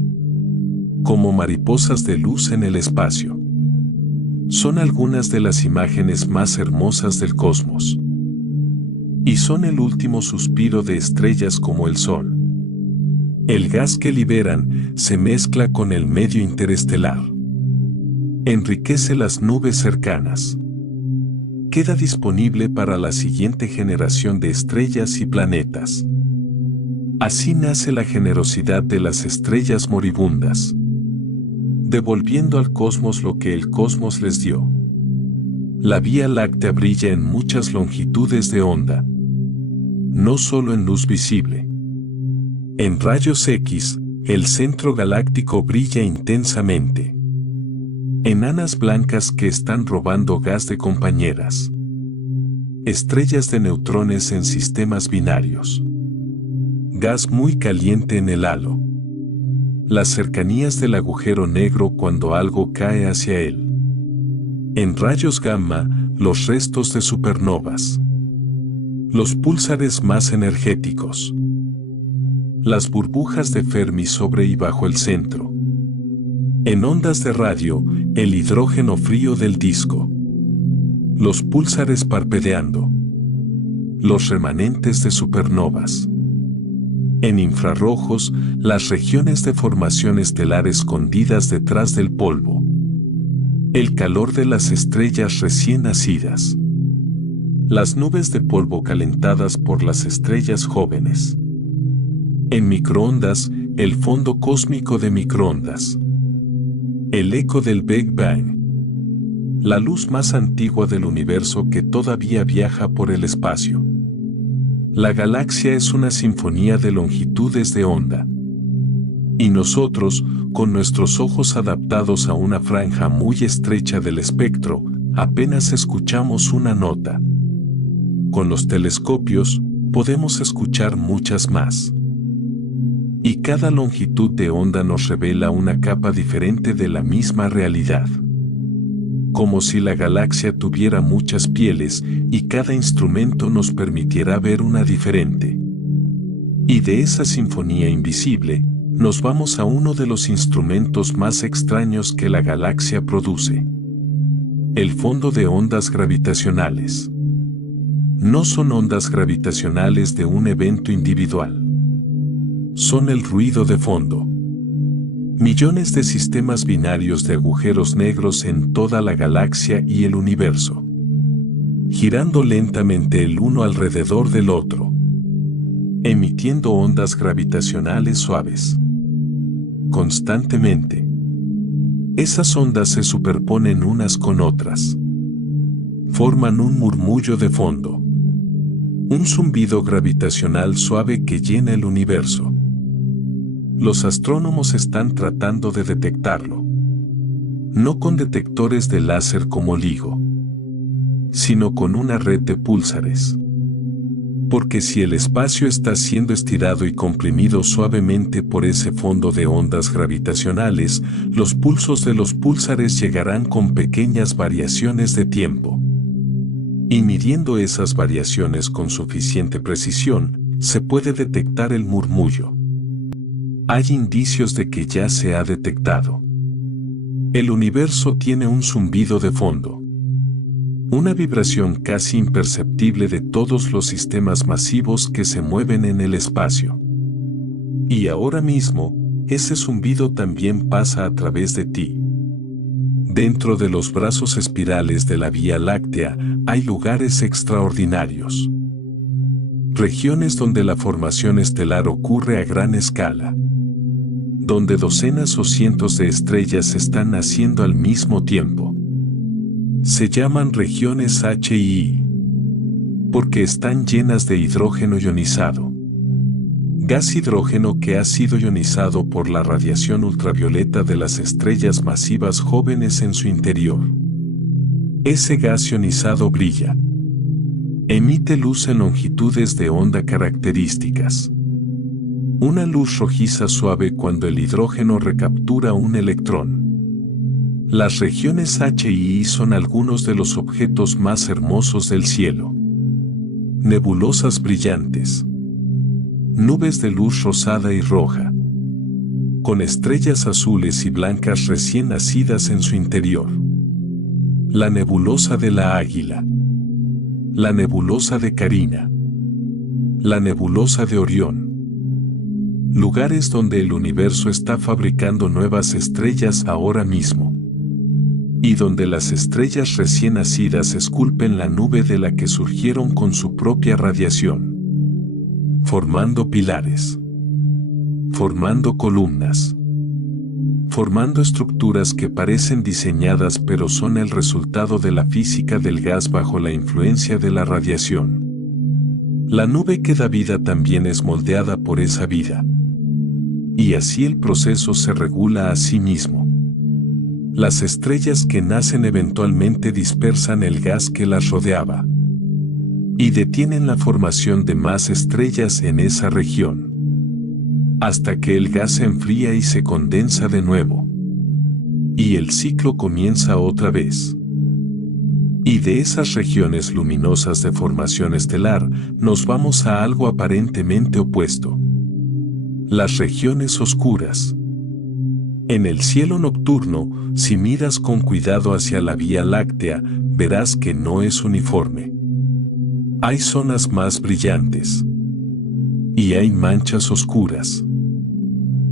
como mariposas de luz en el espacio. Son algunas de las imágenes más hermosas del cosmos. Y son el último suspiro de estrellas como el Sol. El gas que liberan se mezcla con el medio interestelar. Enriquece las nubes cercanas. Queda disponible para la siguiente generación de estrellas y planetas. Así nace la generosidad de las estrellas moribundas, devolviendo al cosmos lo que el cosmos les dio. La Vía Láctea brilla en muchas longitudes de onda, no solo en luz visible. En rayos X, el centro galáctico brilla intensamente. Enanas blancas que están robando gas de compañeras. Estrellas de neutrones en sistemas binarios. Gas muy caliente en el halo. Las cercanías del agujero negro cuando algo cae hacia él. En rayos gamma, los restos de supernovas. Los púlsares más energéticos. Las burbujas de Fermi sobre y bajo el centro. En ondas de radio, el hidrógeno frío del disco. Los púlsares parpadeando. Los remanentes de supernovas. En infrarrojos, las regiones de formación estelar escondidas detrás del polvo. El calor de las estrellas recién nacidas. Las nubes de polvo calentadas por las estrellas jóvenes. En microondas, el fondo cósmico de microondas. El eco del Big Bang. La luz más antigua del universo que todavía viaja por el espacio. La galaxia es una sinfonía de longitudes de onda. Y nosotros, con nuestros ojos adaptados a una franja muy estrecha del espectro, apenas escuchamos una nota. Con los telescopios, podemos escuchar muchas más. Y cada longitud de onda nos revela una capa diferente de la misma realidad. Como si la galaxia tuviera muchas pieles y cada instrumento nos permitiera ver una diferente. Y de esa sinfonía invisible, nos vamos a uno de los instrumentos más extraños que la galaxia produce. El fondo de ondas gravitacionales. No son ondas gravitacionales de un evento individual. Son el ruido de fondo. Millones de sistemas binarios de agujeros negros en toda la galaxia y el universo. Girando lentamente el uno alrededor del otro. Emitiendo ondas gravitacionales suaves. Constantemente. Esas ondas se superponen unas con otras. Forman un murmullo de fondo. Un zumbido gravitacional suave que llena el universo. Los astrónomos están tratando de detectarlo. No con detectores de láser como LIGO, sino con una red de púlsares. Porque si el espacio está siendo estirado y comprimido suavemente por ese fondo de ondas gravitacionales, los pulsos de los púlsares llegarán con pequeñas variaciones de tiempo. Y midiendo esas variaciones con suficiente precisión, se puede detectar el murmullo. Hay indicios de que ya se ha detectado. El universo tiene un zumbido de fondo. Una vibración casi imperceptible de todos los sistemas masivos que se mueven en el espacio. Y ahora mismo, ese zumbido también pasa a través de ti. Dentro de los brazos espirales de la Vía Láctea hay lugares extraordinarios. Regiones donde la formación estelar ocurre a gran escala. Donde docenas o cientos de estrellas están naciendo al mismo tiempo. Se llaman regiones H y I, porque están llenas de hidrógeno ionizado. Gas hidrógeno que ha sido ionizado por la radiación ultravioleta de las estrellas masivas jóvenes en su interior. Ese gas ionizado brilla. Emite luz en longitudes de onda características. Una luz rojiza suave cuando el hidrógeno recaptura un electrón. Las regiones H y I son algunos de los objetos más hermosos del cielo. Nebulosas brillantes. Nubes de luz rosada y roja. Con estrellas azules y blancas recién nacidas en su interior. La nebulosa de la Águila. La nebulosa de Carina. La nebulosa de Orión. lugares donde el universo está fabricando nuevas estrellas ahora mismo, y donde las estrellas recién nacidas esculpen la nube de la que surgieron con su propia radiación, formando pilares, formando columnas, formando estructuras que parecen diseñadas pero son el resultado de la física del gas bajo la influencia de la radiación. La nube que da vida también es moldeada por esa vida. Y así el proceso se regula a sí mismo. Las estrellas que nacen eventualmente dispersan el gas que las rodeaba y detienen la formación de más estrellas en esa región, hasta que el gas se enfría y se condensa de nuevo. Y el ciclo comienza otra vez. Y de esas regiones luminosas de formación estelar, nos vamos a algo aparentemente opuesto. Las regiones oscuras. En el cielo nocturno, si miras con cuidado hacia la Vía Láctea, verás que no es uniforme. Hay zonas más brillantes. Y hay manchas oscuras.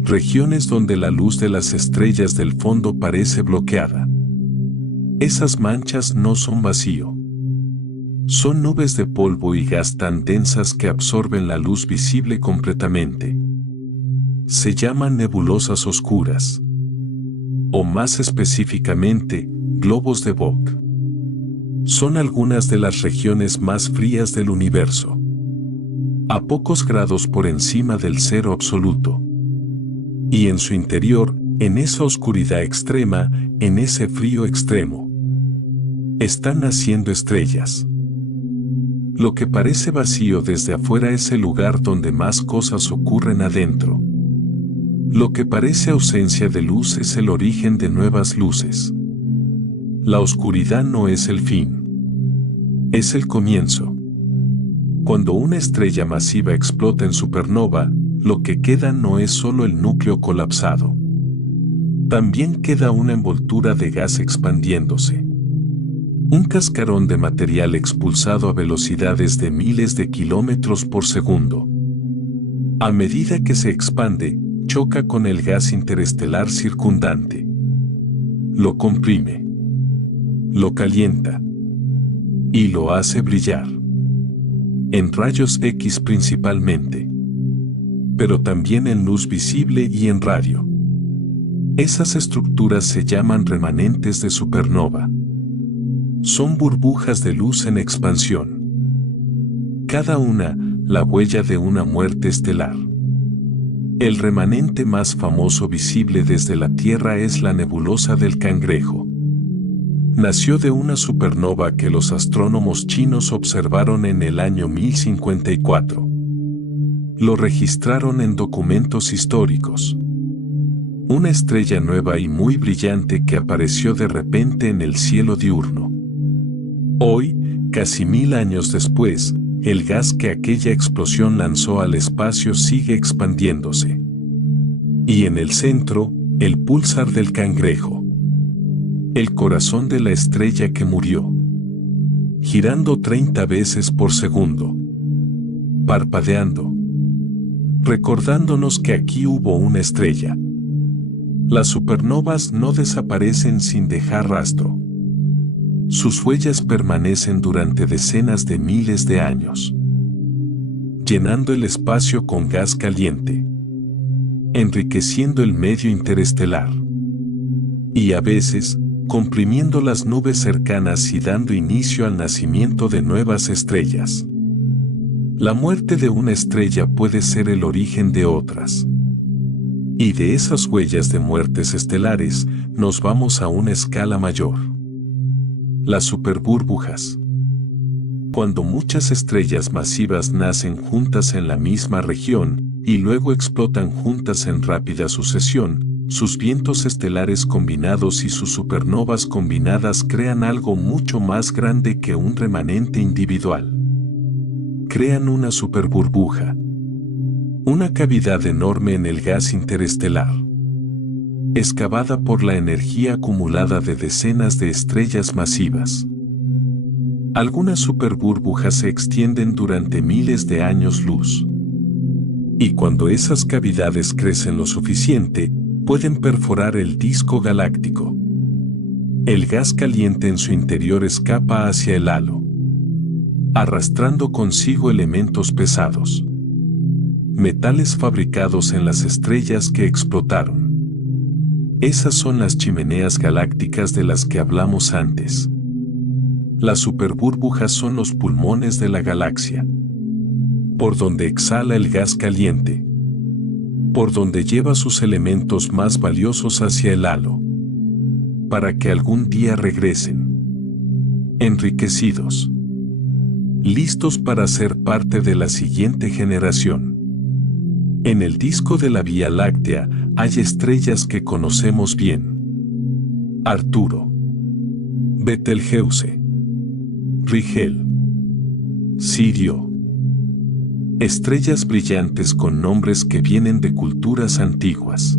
Regiones donde la luz de las estrellas del fondo parece bloqueada. Esas manchas no son vacío. Son nubes de polvo y gas tan densas que absorben la luz visible completamente. Se llaman nebulosas oscuras. O más específicamente, globos de Bok. Son algunas de las regiones más frías del universo. A pocos grados por encima del cero absoluto. Y en su interior, en esa oscuridad extrema, en ese frío extremo, están naciendo estrellas. Lo que parece vacío desde afuera es el lugar donde más cosas ocurren adentro. Lo que parece ausencia de luz es el origen de nuevas luces. La oscuridad no es el fin. Es el comienzo. Cuando una estrella masiva explota en supernova, lo que queda no es solo el núcleo colapsado. También queda una envoltura de gas expandiéndose. Un cascarón de material expulsado a velocidades de miles de kilómetros por segundo. A medida que se expande, choca con el gas interestelar circundante. Lo comprime. Lo calienta. Y lo hace brillar. En rayos X principalmente. Pero también en luz visible y en radio. Esas estructuras se llaman remanentes de supernova. Son burbujas de luz en expansión. Cada una, la huella de una muerte estelar. El remanente más famoso visible desde la Tierra es la nebulosa del Cangrejo. Nació de una supernova que los astrónomos chinos observaron en el año 1054. Lo registraron en documentos históricos. Una estrella nueva y muy brillante que apareció de repente en el cielo diurno. Hoy, casi 1000 años después, el gas que aquella explosión lanzó al espacio sigue expandiéndose. Y en el centro, el púlsar del Cangrejo. El corazón de la estrella que murió. Girando 30 veces por segundo. Parpadeando. Recordándonos que aquí hubo una estrella. Las supernovas no desaparecen sin dejar rastro. Sus huellas permanecen durante decenas de miles de años, llenando el espacio con gas caliente, enriqueciendo el medio interestelar, y a veces, comprimiendo las nubes cercanas y dando inicio al nacimiento de nuevas estrellas. La muerte de una estrella puede ser el origen de otras. Y de esas huellas de muertes estelares, nos vamos a una escala mayor. Las superburbujas. Cuando muchas estrellas masivas nacen juntas en la misma región, y luego explotan juntas en rápida sucesión, sus vientos estelares combinados y sus supernovas combinadas crean algo mucho más grande que un remanente individual. Crean una superburbuja. Una cavidad enorme en el gas interestelar, excavada por la energía acumulada de decenas de estrellas masivas. Algunas superburbujas se extienden durante miles de años luz. Y cuando esas cavidades crecen lo suficiente, pueden perforar el disco galáctico. El gas caliente en su interior escapa hacia el halo, arrastrando consigo elementos pesados, metales fabricados en las estrellas que explotaron. Esas son las chimeneas galácticas de las que hablamos antes. Las superburbujas son los pulmones de la galaxia, por donde exhala el gas caliente, por donde lleva sus elementos más valiosos hacia el halo, para que algún día regresen, enriquecidos, listos para ser parte de la siguiente generación. En el disco de la Vía Láctea hay estrellas que conocemos bien: Arturo, Betelgeuse, Rigel, Sirio. Estrellas brillantes con nombres que vienen de culturas antiguas.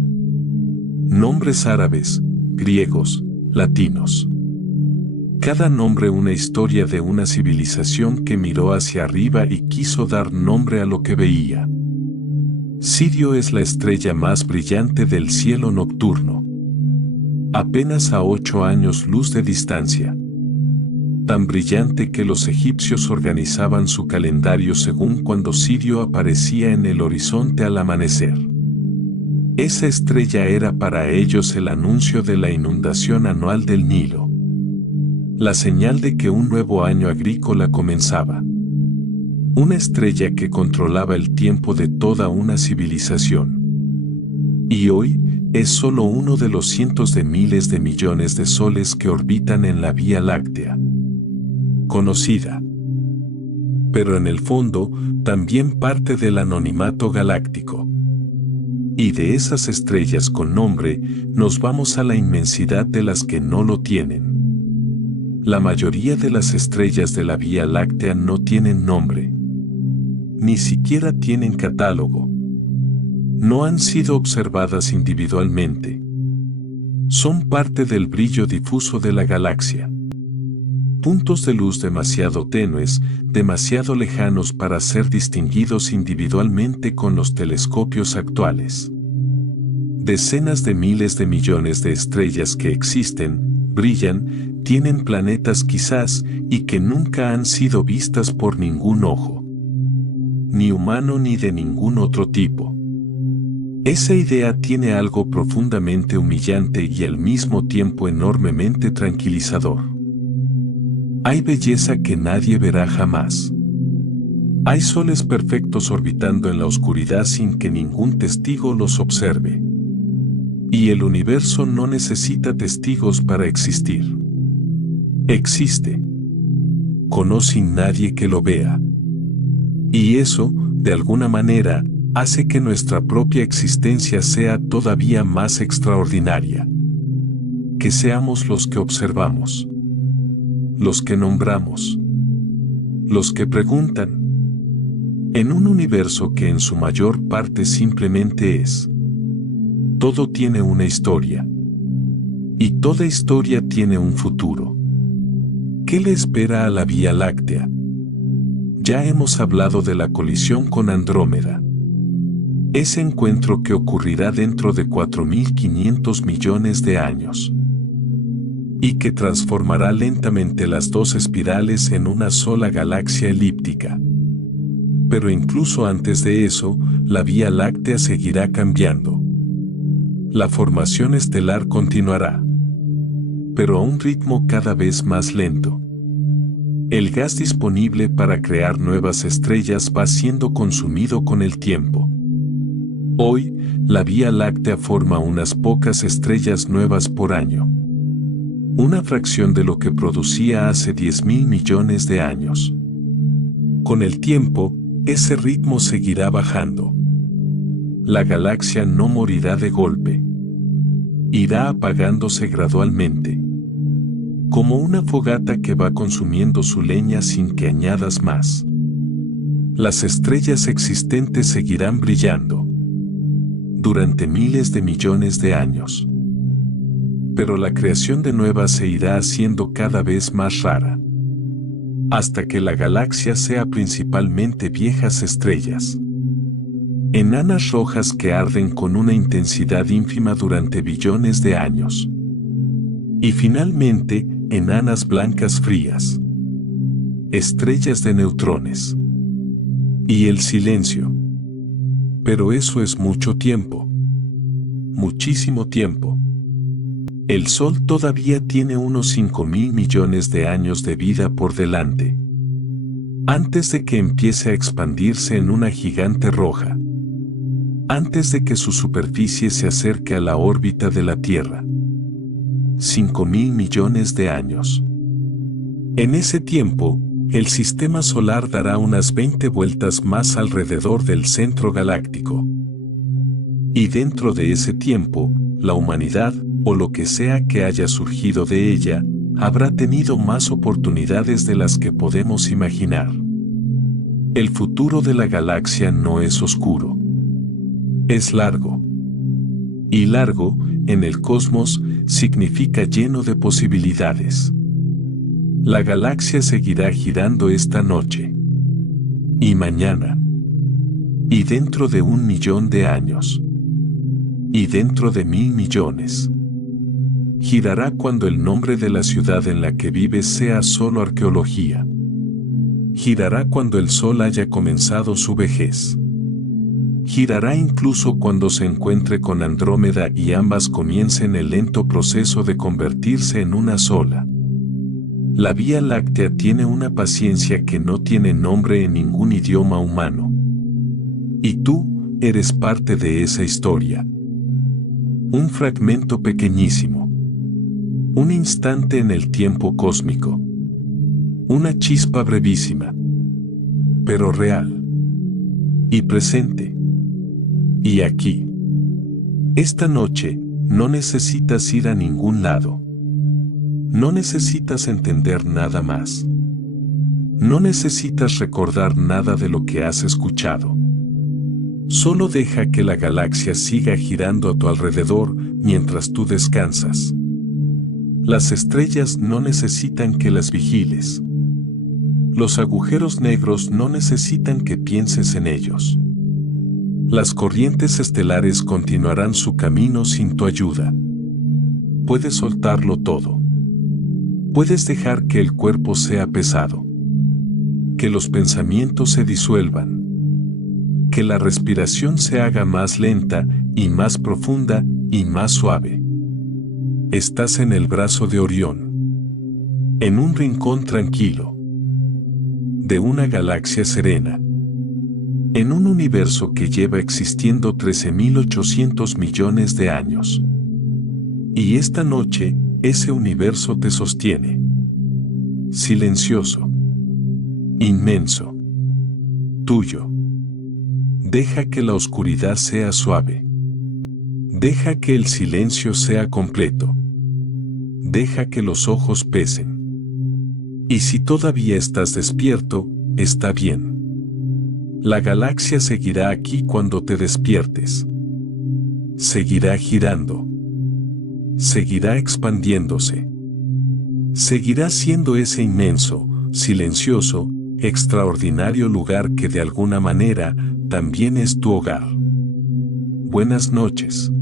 Nombres árabes, griegos, latinos. Cada nombre una historia de una civilización que miró hacia arriba y quiso dar nombre a lo que veía. Sirio es la estrella más brillante del cielo nocturno. Apenas a 8 años luz de distancia. Tan brillante que los egipcios organizaban su calendario según cuando Sirio aparecía en el horizonte al amanecer. Esa estrella era para ellos el anuncio de la inundación anual del Nilo. La señal de que un nuevo año agrícola comenzaba. Una estrella que controlaba el tiempo de toda una civilización. Y hoy es solo uno de los cientos de miles de millones de soles que orbitan en la Vía Láctea. Conocida, pero en el fondo también parte del anonimato galáctico. Y de esas estrellas con nombre nos vamos a la inmensidad de las que no lo tienen. La mayoría de las estrellas de la Vía Láctea no tienen nombre, ni siquiera tienen catálogo. No han sido observadas individualmente. Son parte del brillo difuso de la galaxia. Puntos de luz demasiado tenues, demasiado lejanos para ser distinguidos individualmente con los telescopios actuales. Decenas de miles de millones de estrellas que existen, brillan, tienen planetas quizás, y que nunca han sido vistas por ningún ojo. Ni humano ni de ningún otro tipo. Esa idea tiene algo profundamente humillante y al mismo tiempo enormemente tranquilizador. Hay belleza que nadie verá jamás. Hay soles perfectos orbitando en la oscuridad sin que ningún testigo los observe. Y el universo no necesita testigos para existir. Existe. Con sin nadie que lo vea. Y eso, de alguna manera, hace que nuestra propia existencia sea todavía más extraordinaria. Que seamos los que observamos. Los que nombramos. Los que preguntan. En un universo que en su mayor parte simplemente es. Todo tiene una historia. Y toda historia tiene un futuro. ¿Qué le espera a la Vía Láctea? Ya hemos hablado de la colisión con Andrómeda. Ese encuentro que ocurrirá dentro de 4.500 millones de años. Y que transformará lentamente las dos espirales en una sola galaxia elíptica. Pero incluso antes de eso, la Vía Láctea seguirá cambiando. La formación estelar continuará, pero a un ritmo cada vez más lento. El gas disponible para crear nuevas estrellas va siendo consumido con el tiempo. Hoy, la Vía Láctea forma unas pocas estrellas nuevas por año. Una fracción de lo que producía hace 10.000 millones de años. Con el tiempo, ese ritmo seguirá bajando. La galaxia no morirá de golpe. Irá apagándose gradualmente. Como una fogata que va consumiendo su leña sin que añadas más. Las estrellas existentes seguirán brillando. Durante miles de millones de años. Pero la creación de nuevas se irá haciendo cada vez más rara. Hasta que la galaxia sea principalmente viejas estrellas. enanas rojas que arden con una intensidad ínfima durante billones de años. Y finalmente, enanas blancas frías. Estrellas de neutrones. Y el silencio. Pero eso es mucho tiempo. Muchísimo tiempo. El Sol todavía tiene unos 5.000 millones de años de vida por delante. Antes de que empiece a expandirse en una gigante roja. Antes de que su superficie se acerque a la órbita de la Tierra. 5.000 millones de años. En ese tiempo, el sistema solar dará unas 20 vueltas más alrededor del centro galáctico. Y dentro de ese tiempo, la humanidad, o lo que sea que haya surgido de ella, habrá tenido más oportunidades de las que podemos imaginar. El futuro de la galaxia no es oscuro. Es largo. Y largo, en el cosmos, significa lleno de posibilidades. La galaxia seguirá girando esta noche. Y mañana. Y dentro de 1 millón de años. Y dentro de 1.000 millones. Girará cuando el nombre de la ciudad en la que vives sea solo arqueología. Girará cuando el Sol haya comenzado su vejez. Girará incluso cuando se encuentre con Andrómeda y ambas comiencen el lento proceso de convertirse en una sola. La Vía Láctea tiene una paciencia que no tiene nombre en ningún idioma humano. Y tú eres parte de esa historia. Un fragmento pequeñísimo. Un instante en el tiempo cósmico. Una chispa brevísima. Pero real. Y presente. Y aquí. Esta noche, no necesitas ir a ningún lado. No necesitas entender nada más. No necesitas recordar nada de lo que has escuchado. Solo deja que la galaxia siga girando a tu alrededor mientras tú descansas. Las estrellas no necesitan que las vigiles. Los agujeros negros no necesitan que pienses en ellos. Las corrientes estelares continuarán su camino sin tu ayuda. Puedes soltarlo todo. Puedes dejar que el cuerpo sea pesado. Que los pensamientos se disuelvan. Que la respiración se haga más lenta y más profunda y más suave. Estás en el brazo de Orión. En un rincón tranquilo. De una galaxia serena. En un universo que lleva existiendo 13.800 millones de años. Y esta noche, ese universo te sostiene. Silencioso. Inmenso. Tuyo. Deja que la oscuridad sea suave. Deja que el silencio sea completo. Deja que los ojos pesen. Y si todavía estás despierto, está bien. La galaxia seguirá aquí cuando te despiertes. Seguirá girando. Seguirá expandiéndose. Seguirá siendo ese inmenso, silencioso, extraordinario lugar que de alguna manera también es tu hogar. Buenas noches.